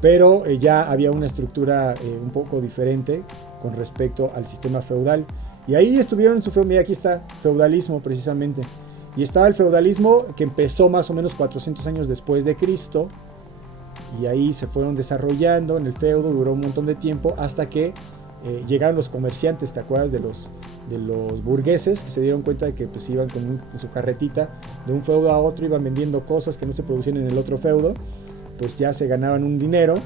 Pero ya había una estructura un poco diferente con respecto al sistema feudal. Y ahí estuvieron en su feudalismo. Aquí está feudalismo precisamente. Y estaba el feudalismo que empezó más o menos 400 años después de Cristo. Y ahí se fueron desarrollando en el feudo, duró un montón de tiempo hasta que llegaron los comerciantes, ¿te acuerdas? De los burgueses, que se dieron cuenta de que pues iban con su carretita de un feudo a otro, iban vendiendo cosas que no se producían en el otro feudo, pues ya se ganaban un dinero,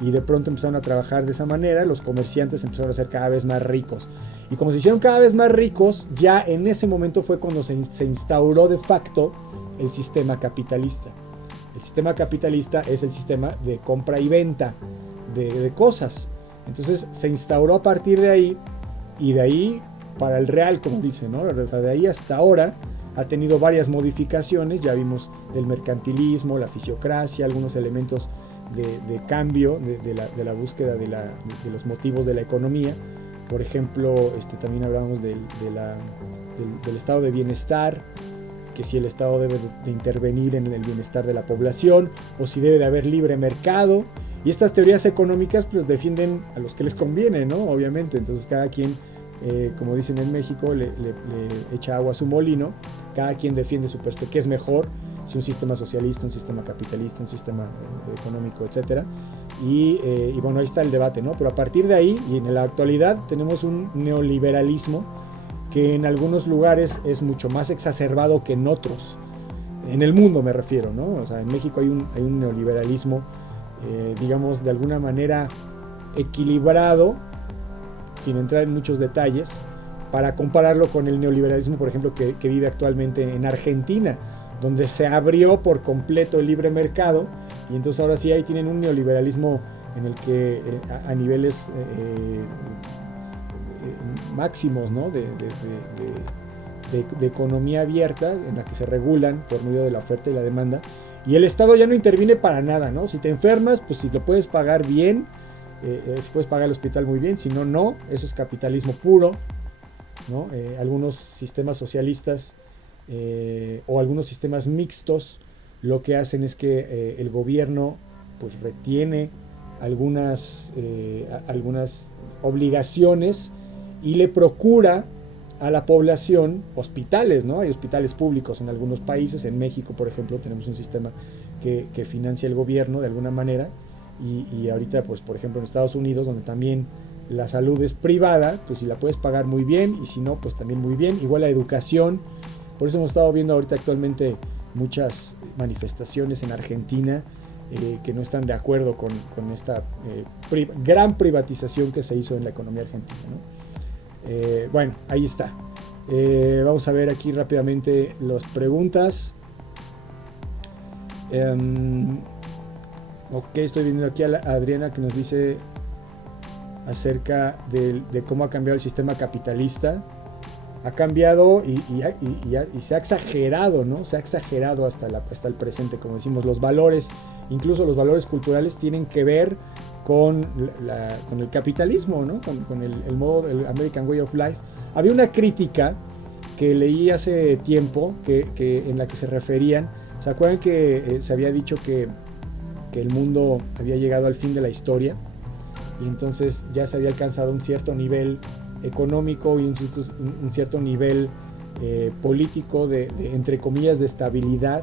y de pronto empezaron a trabajar de esa manera. Los comerciantes empezaron a ser cada vez más ricos, y como se hicieron cada vez más ricos, ya en ese momento fue cuando se instauró de facto el sistema capitalista. El sistema capitalista es el sistema de compra y venta de cosas. Entonces se instauró a partir de ahí, y de ahí para el real, como dicen, ¿no? O sea, de ahí hasta ahora ha tenido varias modificaciones. Ya vimos del mercantilismo, la fisiocracia, algunos elementos de cambio, de la búsqueda de los motivos de la economía. Por ejemplo, también hablamos del estado de bienestar, que si el Estado debe de intervenir en el bienestar de la población, o si debe de haber libre mercado. Y estas teorías económicas pues defienden a los que les conviene, ¿no? Obviamente. Entonces cada quien, como dicen en México, le echa agua a su molino. Cada quien defiende su perspectiva. ¿Qué es mejor? si un sistema socialista, un sistema capitalista, un sistema económico, etcétera. Y bueno, ahí está el debate, ¿no? Pero a partir de ahí, y en la actualidad, tenemos un neoliberalismo que en algunos lugares es mucho más exacerbado que en otros. En el mundo me refiero, ¿no? O sea, en México hay un neoliberalismo, digamos, de alguna manera equilibrado, sin entrar en muchos detalles, para compararlo con el neoliberalismo, por ejemplo, que vive actualmente en Argentina, donde se abrió por completo el libre mercado, y entonces ahora sí ahí tienen un neoliberalismo en el que a niveles máximos, ¿no? de economía abierta, en la que se regulan por medio de la oferta y la demanda, y el Estado ya no interviene para nada, ¿no? Si te enfermas, pues si lo puedes pagar bien, si puedes pagar el hospital muy bien, si no, no. Eso es capitalismo puro, ¿no? Algunos sistemas socialistas o algunos sistemas mixtos lo que hacen es que el gobierno pues retiene algunas obligaciones y le procura a la población hospitales, ¿no? Hay hospitales públicos en algunos países. En México, por ejemplo, tenemos un sistema que financia el gobierno de alguna manera, y ahorita, pues, por ejemplo, en Estados Unidos, donde también la salud es privada, pues si la puedes pagar muy bien, y si no, pues también muy bien. Igual la educación. Por eso hemos estado viendo ahorita actualmente muchas manifestaciones en Argentina que no están de acuerdo con esta gran privatización que se hizo en la economía argentina, ¿no? Bueno, ahí está. Vamos a ver aquí rápidamente las preguntas. Ok, estoy viendo aquí a Adriana, que nos dice acerca de cómo ha cambiado el sistema capitalista. Ha cambiado y se ha exagerado, ¿no? Se ha exagerado hasta el presente, como decimos. Los valores, incluso los valores culturales, tienen que ver con el capitalismo, ¿no? Con el modo del American Way of Life. Había una crítica que leí hace tiempo en la que se referían. ¿Se acuerdan que se había dicho que el mundo había llegado al fin de la historia? Y entonces ya se había alcanzado un cierto nivel económico y un cierto nivel político entre comillas, de estabilidad,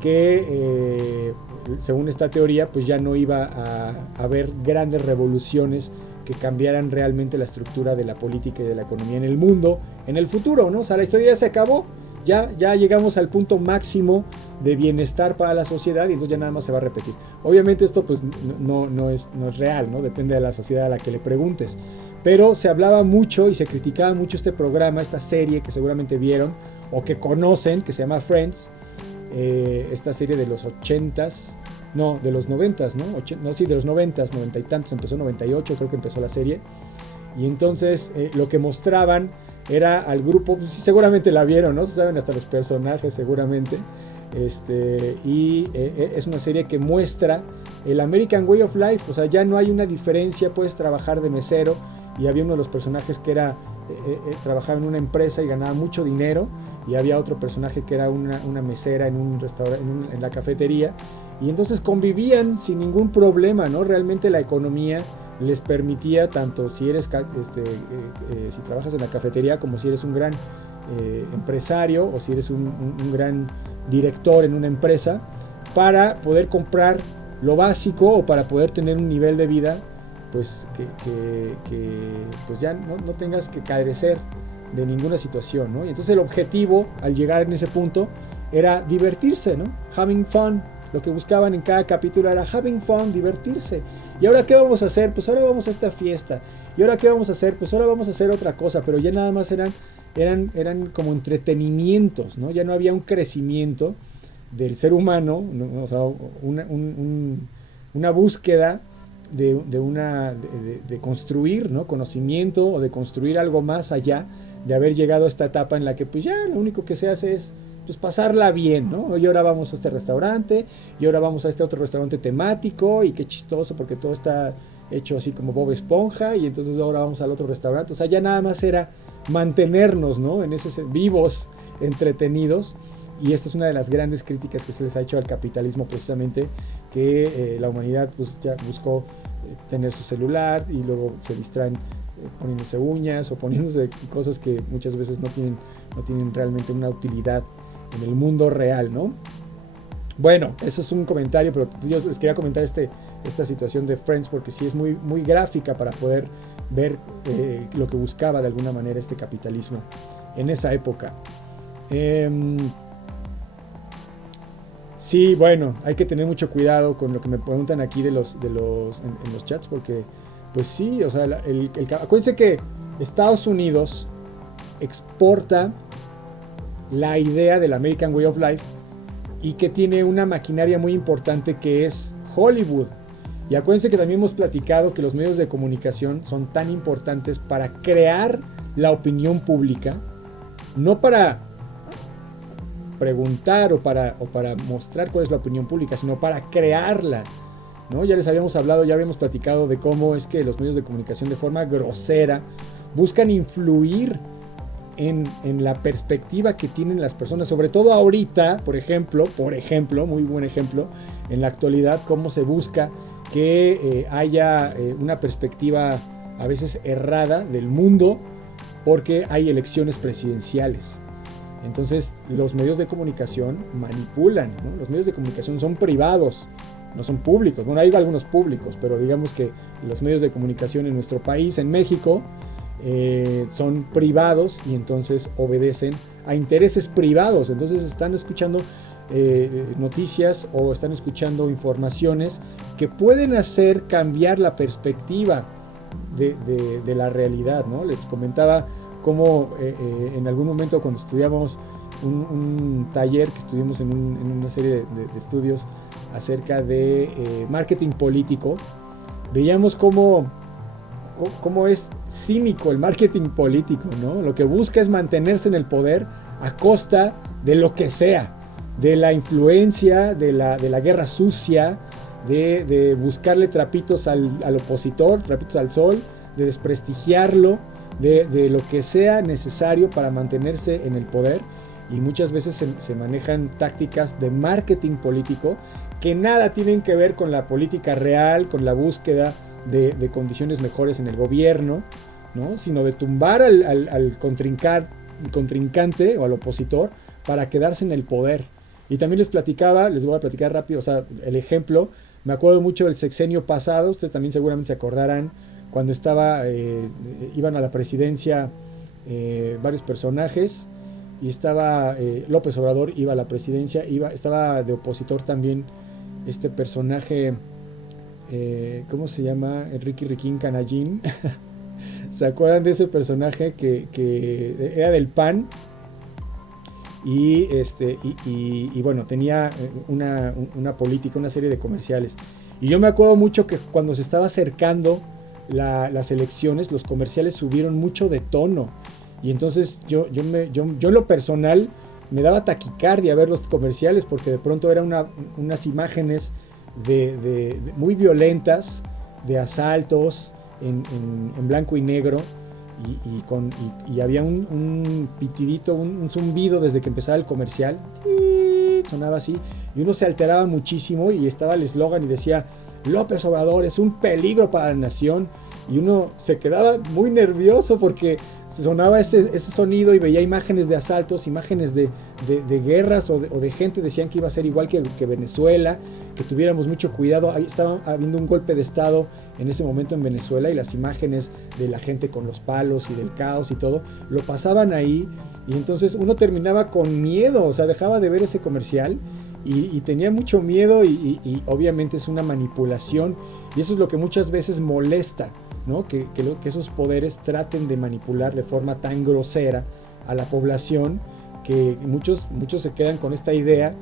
que según esta teoría, pues ya no iba a haber grandes revoluciones que cambiaran realmente la estructura de la política y de la economía en el mundo en el futuro, ¿no? O sea, la historia ya se acabó. Ya llegamos al punto máximo de bienestar para la sociedad, y entonces ya nada más se va a repetir. Obviamente esto pues no es real, ¿no? Depende de la sociedad a la que le preguntes. Pero se hablaba mucho y se criticaba mucho este programa, esta serie que seguramente vieron o que conocen, que se llama Friends. Esta serie de los 80s, no, de los 90s, ¿no? Sí, de los 90s, 90 y tantos, empezó 98, creo que empezó la serie. Y entonces lo que mostraban era al grupo, pues, seguramente la vieron, ¿no? Se saben hasta los personajes seguramente. Es una serie que muestra el American Way of Life. O sea, ya no hay una diferencia, puedes trabajar de mesero, y había uno de los personajes que era trabajaba en una empresa y ganaba mucho dinero, y había otro personaje que era una mesera en un restaurante, en la cafetería, y entonces convivían sin ningún problema, ¿no? Realmente la economía les permitía, tanto si eres si trabajas en la cafetería, como si eres un gran empresario, o si eres un gran director en una empresa, para poder comprar lo básico, o para poder tener un nivel de vida pues que pues ya no tengas que carecer de ninguna situación, ¿no? Y entonces el objetivo al llegar en ese punto era divertirse, ¿no? Having fun. Lo que buscaban en cada capítulo era having fun, divertirse. ¿Y ahora qué vamos a hacer? Pues ahora vamos a esta fiesta. ¿Y ahora qué vamos a hacer? Pues ahora vamos a hacer otra cosa. Pero ya nada más eran como entretenimientos, ¿no? Ya no había un crecimiento del ser humano, ¿no? O sea, una búsqueda de construir, ¿no? Conocimiento, o de construir algo más allá de haber llegado a esta etapa en la que pues ya lo único que se hace es pues pasarla bien, ¿no? Y ahora vamos a este restaurante, y ahora vamos a este otro restaurante temático, y qué chistoso porque todo está hecho así como Bob Esponja, y entonces ahora vamos al otro restaurante. O sea, ya nada más era mantenernos, ¿no? Vivos, entretenidos. Y esta es una de las grandes críticas que se les ha hecho al capitalismo, precisamente, que la humanidad pues ya buscó tener su celular, y luego se distraen poniéndose uñas o poniéndose cosas que muchas veces no tienen realmente una utilidad en el mundo real, ¿no? Bueno, eso es un comentario, pero yo les quería comentar esta situación de Friends porque sí es muy, muy gráfica para poder ver lo que buscaba de alguna manera este capitalismo en esa época. Sí, bueno, hay que tener mucho cuidado con lo que me preguntan aquí en los chats porque, pues sí, o sea, acuérdense que Estados Unidos exporta la idea del American Way of Life y que tiene una maquinaria muy importante que es Hollywood. Y acuérdense que también hemos platicado que los medios de comunicación son tan importantes para crear la opinión pública, no para preguntar o para mostrar cuál es la opinión pública, sino para crearla, ¿no? Ya les habíamos hablado, ya habíamos platicado de cómo es que los medios de comunicación de forma grosera buscan influir en la perspectiva que tienen las personas, sobre todo ahorita, por ejemplo, muy buen ejemplo, en la actualidad, cómo se busca que haya una perspectiva a veces errada del mundo porque hay elecciones presidenciales. Entonces los medios de comunicación manipulan, ¿no? Los medios de comunicación son privados, no son públicos. Bueno, hay algunos públicos, pero digamos que los medios de comunicación en nuestro país, en México, son privados y entonces obedecen a intereses privados. Entonces están escuchando noticias o están escuchando informaciones que pueden hacer cambiar la perspectiva de la realidad, ¿no? Les comentaba cómo en algún momento cuando estudiábamos un taller que estuvimos en una serie de estudios acerca de marketing político, veíamos cómo es cínico el marketing político, ¿no? Lo que busca es mantenerse en el poder a costa de lo que sea, de la influencia, de la guerra sucia, de buscarle trapitos al opositor, trapitos al sol, de desprestigiarlo, de lo que sea necesario para mantenerse en el poder. Y muchas veces se manejan tácticas de marketing político que nada tienen que ver con la política real, con la búsqueda de condiciones mejores en el gobierno, ¿no? Sino de tumbar al contrincante o al opositor para quedarse en el poder. Y también les voy a platicar rápido, o sea, el ejemplo, me acuerdo mucho del sexenio pasado, ustedes también seguramente se acordarán, cuando iban a la presidencia varios personajes, y estaba López Obrador iba a la presidencia, estaba de opositor también este personaje, ¿cómo se llama? Enrique Riquín Canallín. ¿Se acuerdan de ese personaje que era del PAN? Y bueno, tenía una política, una serie de comerciales. Y yo me acuerdo mucho que cuando se estaba acercando las elecciones, los comerciales subieron mucho de tono. Y entonces yo en lo personal me daba taquicardia ver los comerciales porque de pronto eran unas imágenes de muy violentas, de asaltos en blanco y negro. Y había un pitidito, un zumbido desde que empezaba el comercial, sonaba así, y uno se alteraba muchísimo y estaba el eslogan y decía: López Obrador es un peligro para la nación, y uno se quedaba muy nervioso porque sonaba ese sonido y veía imágenes de asaltos, imágenes de guerras o de gente. Decían que iba a ser igual que Venezuela, que tuviéramos mucho cuidado. Estaba habiendo un golpe de estado en ese momento en Venezuela y las imágenes de la gente con los palos y del caos y todo, lo pasaban ahí, y entonces uno terminaba con miedo, o sea, dejaba de ver ese comercial y tenía mucho miedo y obviamente es una manipulación, y eso es lo que muchas veces molesta, ¿no? Que esos poderes traten de manipular de forma tan grosera a la población, que muchos se quedan con esta idea,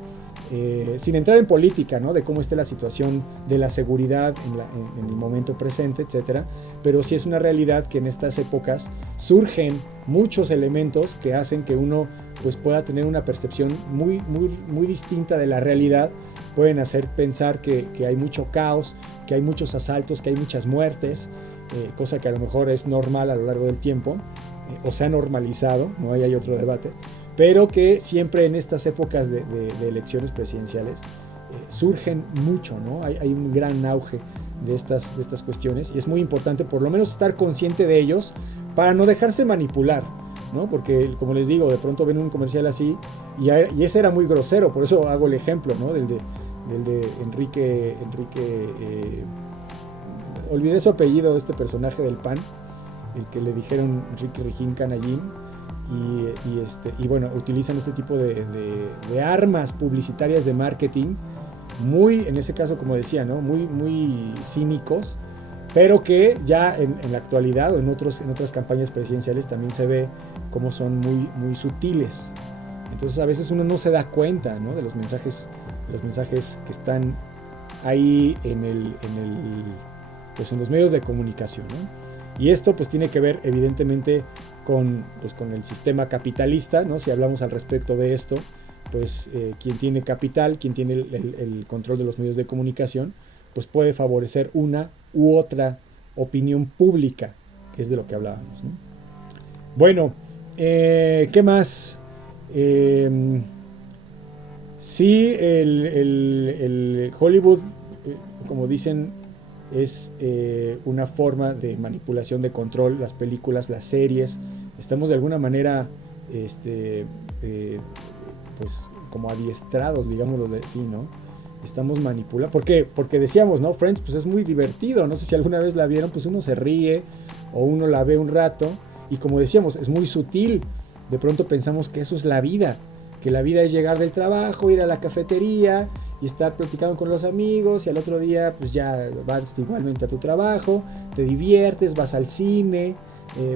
sin entrar en política, ¿no? De cómo esté la situación de la seguridad en el momento presente, etcétera. Pero sí es una realidad que en estas épocas surgen muchos elementos que hacen que uno pues pueda tener una percepción muy, muy, muy distinta de la realidad. Pueden hacer pensar que hay mucho caos, que hay muchos asaltos, que hay muchas muertes, cosa que a lo mejor es normal a lo largo del tiempo, o se ha normalizado, no hay otro debate, pero que siempre en estas épocas de elecciones presidenciales surgen mucho, ¿no? Hay un gran auge de estas cuestiones, y es muy importante por lo menos estar consciente de ellos para no dejarse manipular, ¿no? Porque, como les digo, de pronto ven un comercial así y ese era muy grosero, por eso hago el ejemplo, ¿no? Del de Enrique, olvidé su apellido de este personaje del PAN, el que le dijeron Enrique Rijín Canallín, y bueno, utilizan este tipo de armas publicitarias de marketing, muy, en ese caso, como decía, ¿no? Muy cínicos, pero que ya en la actualidad o en otras campañas presidenciales también se ve cómo son muy sutiles. Entonces a veces uno no se da cuenta, ¿no? de los mensajes que están ahí pues en los medios de comunicación, ¿no? Y esto pues tiene que ver evidentemente con el sistema capitalista, ¿no? Si hablamos al respecto de esto, pues quien tiene capital, quien tiene el control de los medios de comunicación, pues puede favorecer una u otra opinión pública, que es de lo que hablábamos, ¿no? Bueno, ¿qué más? Sí, el Hollywood, como dicen, es una forma de manipulación, de control, las películas, las series. Estamos de alguna manera, pues como adiestrados, digámoslo así, ¿no? Estamos manipulando. ¿Por qué? Porque decíamos, ¿no? Friends, pues es muy divertido. No sé si alguna vez la vieron, pues uno se ríe o uno la ve un rato. Y como decíamos, es muy sutil. De pronto pensamos que eso es la vida. Que la vida es llegar del trabajo, ir a la cafetería y estar platicando con los amigos. Y al otro día, pues ya vas igualmente a tu trabajo, te diviertes, vas al cine,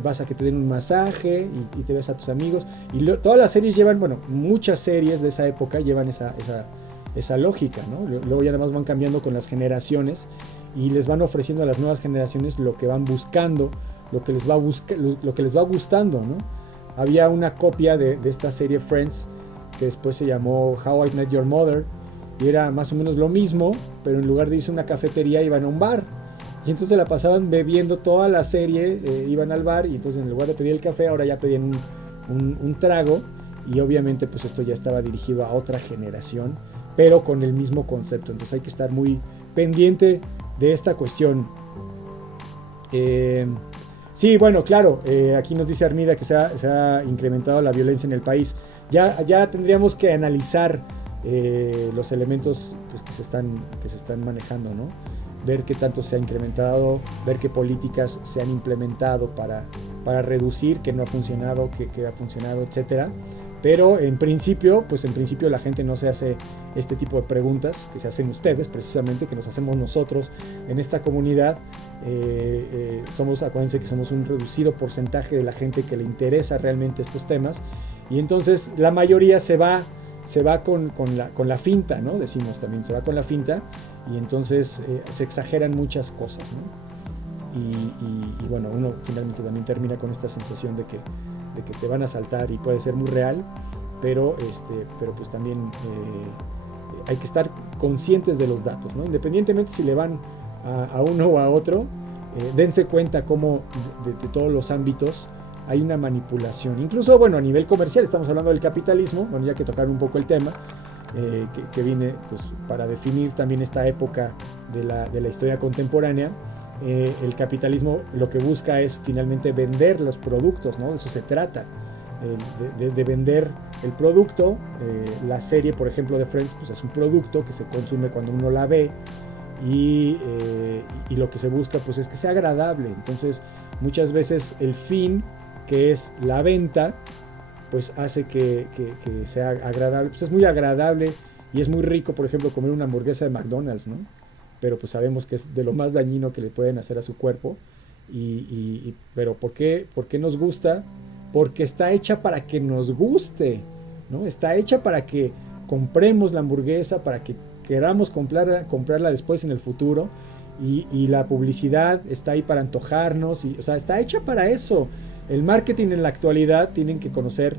vas a que te den un masaje y te ves a tus amigos. Y todas las series llevan, bueno, muchas series de esa época llevan esa lógica, ¿no? Luego ya nada más van cambiando con las generaciones y les van ofreciendo a las nuevas generaciones lo que van buscando, lo que les va gustando, ¿no? Había una copia de esta serie Friends que después se llamó How I Met Your Mother y era más o menos lo mismo, pero en lugar de irse a una cafetería iban a un bar y entonces la pasaban bebiendo toda la serie, iban al bar y entonces en lugar de pedir el café ahora ya pedían un trago y obviamente pues esto ya estaba dirigido a otra generación, pero con el mismo concepto. Entonces hay que estar muy pendiente de esta cuestión. Sí, bueno, claro, aquí nos dice Armida que se ha incrementado la violencia en el país. Ya tendríamos que analizar los elementos pues, que se están manejando, ¿no? Ver qué tanto se ha incrementado, ver qué políticas se han implementado para reducir, qué no ha funcionado, qué ha funcionado, etcétera. Pero en principio la gente no se hace este tipo de preguntas que se hacen ustedes, precisamente, que nos hacemos nosotros en esta comunidad. Acuérdense que somos un reducido porcentaje de la gente que le interesa realmente estos temas. Y entonces la mayoría se va con la finta, ¿no? Decimos también, se va con la finta y entonces se exageran muchas cosas, ¿no? Y bueno, uno finalmente también termina con esta sensación de que te van a asaltar y puede ser muy real, pero pues también hay que estar conscientes de los datos, ¿no? Independientemente si le van a uno o a otro, dense cuenta cómo de todos los ámbitos hay una manipulación. Incluso, bueno, a nivel comercial, estamos hablando del capitalismo, bueno, ya que tocar un poco el tema, que viene pues, para definir también esta época de la historia contemporánea. El capitalismo lo que busca es finalmente vender los productos, ¿no? De eso se trata, de vender el producto. La serie, por ejemplo, de Friends, pues es un producto que se consume cuando uno la ve y lo que se busca pues es que sea agradable. Entonces muchas veces el fin, que es la venta, pues hace que sea agradable. Pues es muy agradable y es muy rico, por ejemplo, comer una hamburguesa de McDonald's, ¿no? Pero pues sabemos que es de lo más dañino que le pueden hacer a su cuerpo. Pero ¿por qué nos gusta? Porque está hecha para que nos guste, ¿no? Está hecha para que compremos la hamburguesa, para que queramos comprarla después en el futuro. Y la publicidad está ahí para antojarnos. O sea, está hecha para eso. El marketing en la actualidad tienen que conocer,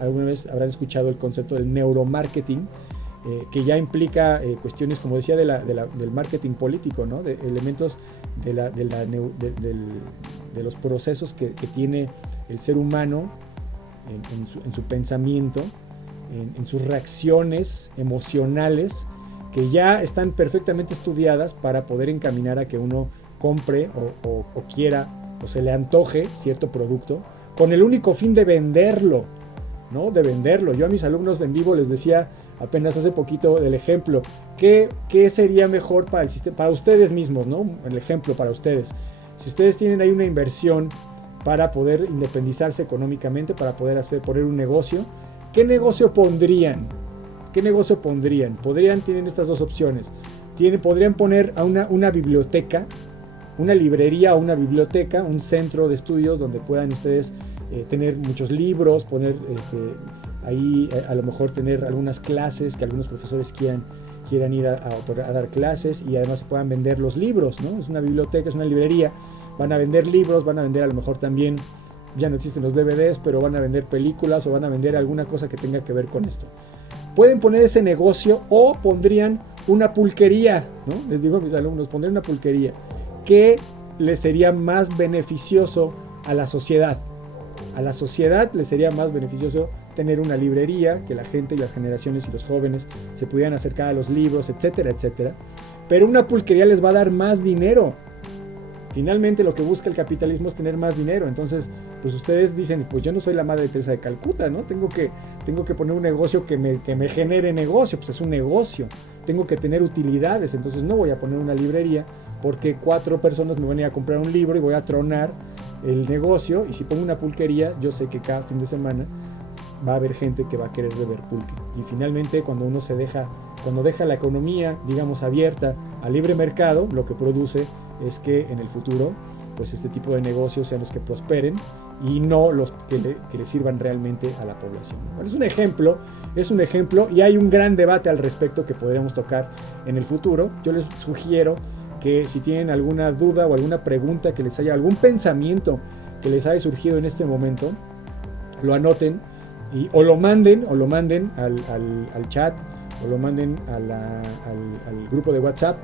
alguna vez habrán escuchado el concepto del neuromarketing, que ya implica cuestiones, como decía, del marketing político, ¿no? De elementos de los procesos que tiene el ser humano en su pensamiento, en sus reacciones emocionales, que ya están perfectamente estudiadas para poder encaminar a que uno compre o quiera o se le antoje cierto producto con el único fin de venderlo, ¿no? De venderlo. Yo a mis alumnos en vivo les decía apenas hace poquito del ejemplo, ¿qué sería mejor para el sistema, para ustedes mismos, ¿no? El ejemplo para ustedes. Si ustedes tienen ahí una inversión para poder independizarse económicamente, para poder poner un negocio, ¿qué negocio pondrían? ¿Qué negocio pondrían? Tienen estas dos opciones. Podrían poner a una biblioteca, una librería o una biblioteca, un centro de estudios donde puedan ustedes tener muchos libros, poner ahí a lo mejor tener algunas clases que algunos profesores quieran ir a dar clases, y además puedan vender los libros, ¿no? Es una biblioteca, es una librería, van a vender libros, van a vender a lo mejor también, ya no existen los DVDs, pero van a vender películas o van a vender alguna cosa que tenga que ver con esto. Pueden poner ese negocio o pondrían una pulquería, ¿no? Les digo a mis alumnos, pondrían una pulquería que les sería más beneficioso a la sociedad. A la sociedad les sería más beneficioso tener una librería, que la gente y las generaciones y los jóvenes se pudieran acercar a los libros, etcétera, etcétera. Pero una pulquería les va a dar más dinero. Finalmente lo que busca el capitalismo es tener más dinero. Entonces, pues ustedes dicen, pues yo no soy la Madre Teresa de Calcuta, ¿no? Tengo que poner un negocio que me genere negocio, pues es un negocio. Tengo que tener utilidades, entonces no voy a poner una librería porque 4 personas me van a ir a comprar un libro y voy a tronar el negocio. Y si pongo una pulquería, yo sé que cada fin de semana va a haber gente que va a querer beber pulque. Y finalmente, cuando deja la economía, digamos, abierta al libre mercado, lo que produce es que en el futuro, pues este tipo de negocios sean los que prosperen y no los que le sirvan realmente a la población. Bueno, es un ejemplo y hay un gran debate al respecto que podríamos tocar en el futuro. Yo les sugiero que si tienen alguna duda o alguna pregunta que les haya, algún pensamiento que les haya surgido en este momento, lo anoten o lo manden al chat, o lo manden al grupo de WhatsApp,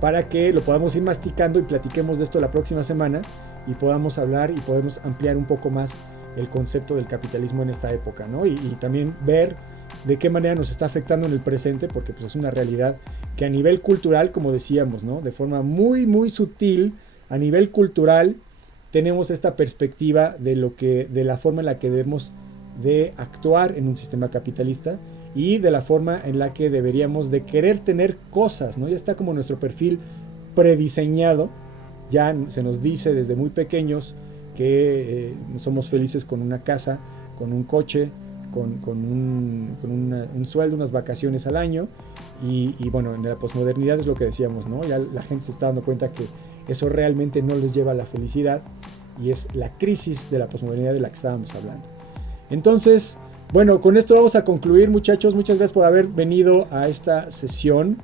para que lo podamos ir masticando y platiquemos de esto la próxima semana y podamos hablar y podemos ampliar un poco más el concepto del capitalismo en esta época, ¿no? Y también ver de qué manera nos está afectando en el presente, porque pues es una realidad que a nivel cultural, como decíamos, ¿no? De forma muy, muy sutil, a nivel cultural, tenemos esta perspectiva de la forma en la que debemos de actuar en un sistema capitalista y de la forma en la que deberíamos de querer tener cosas, ¿no? Ya está como nuestro perfil prediseñado, ya se nos dice desde muy pequeños que somos felices con una casa, con un coche, con un sueldo, unas vacaciones al año, y bueno, en la posmodernidad es lo que decíamos, ¿no? Ya la gente se está dando cuenta que eso realmente no les lleva a la felicidad, y es la crisis de la posmodernidad de la que estábamos hablando. Entonces, bueno, con esto vamos a concluir, muchachos. Muchas gracias por haber venido a esta sesión.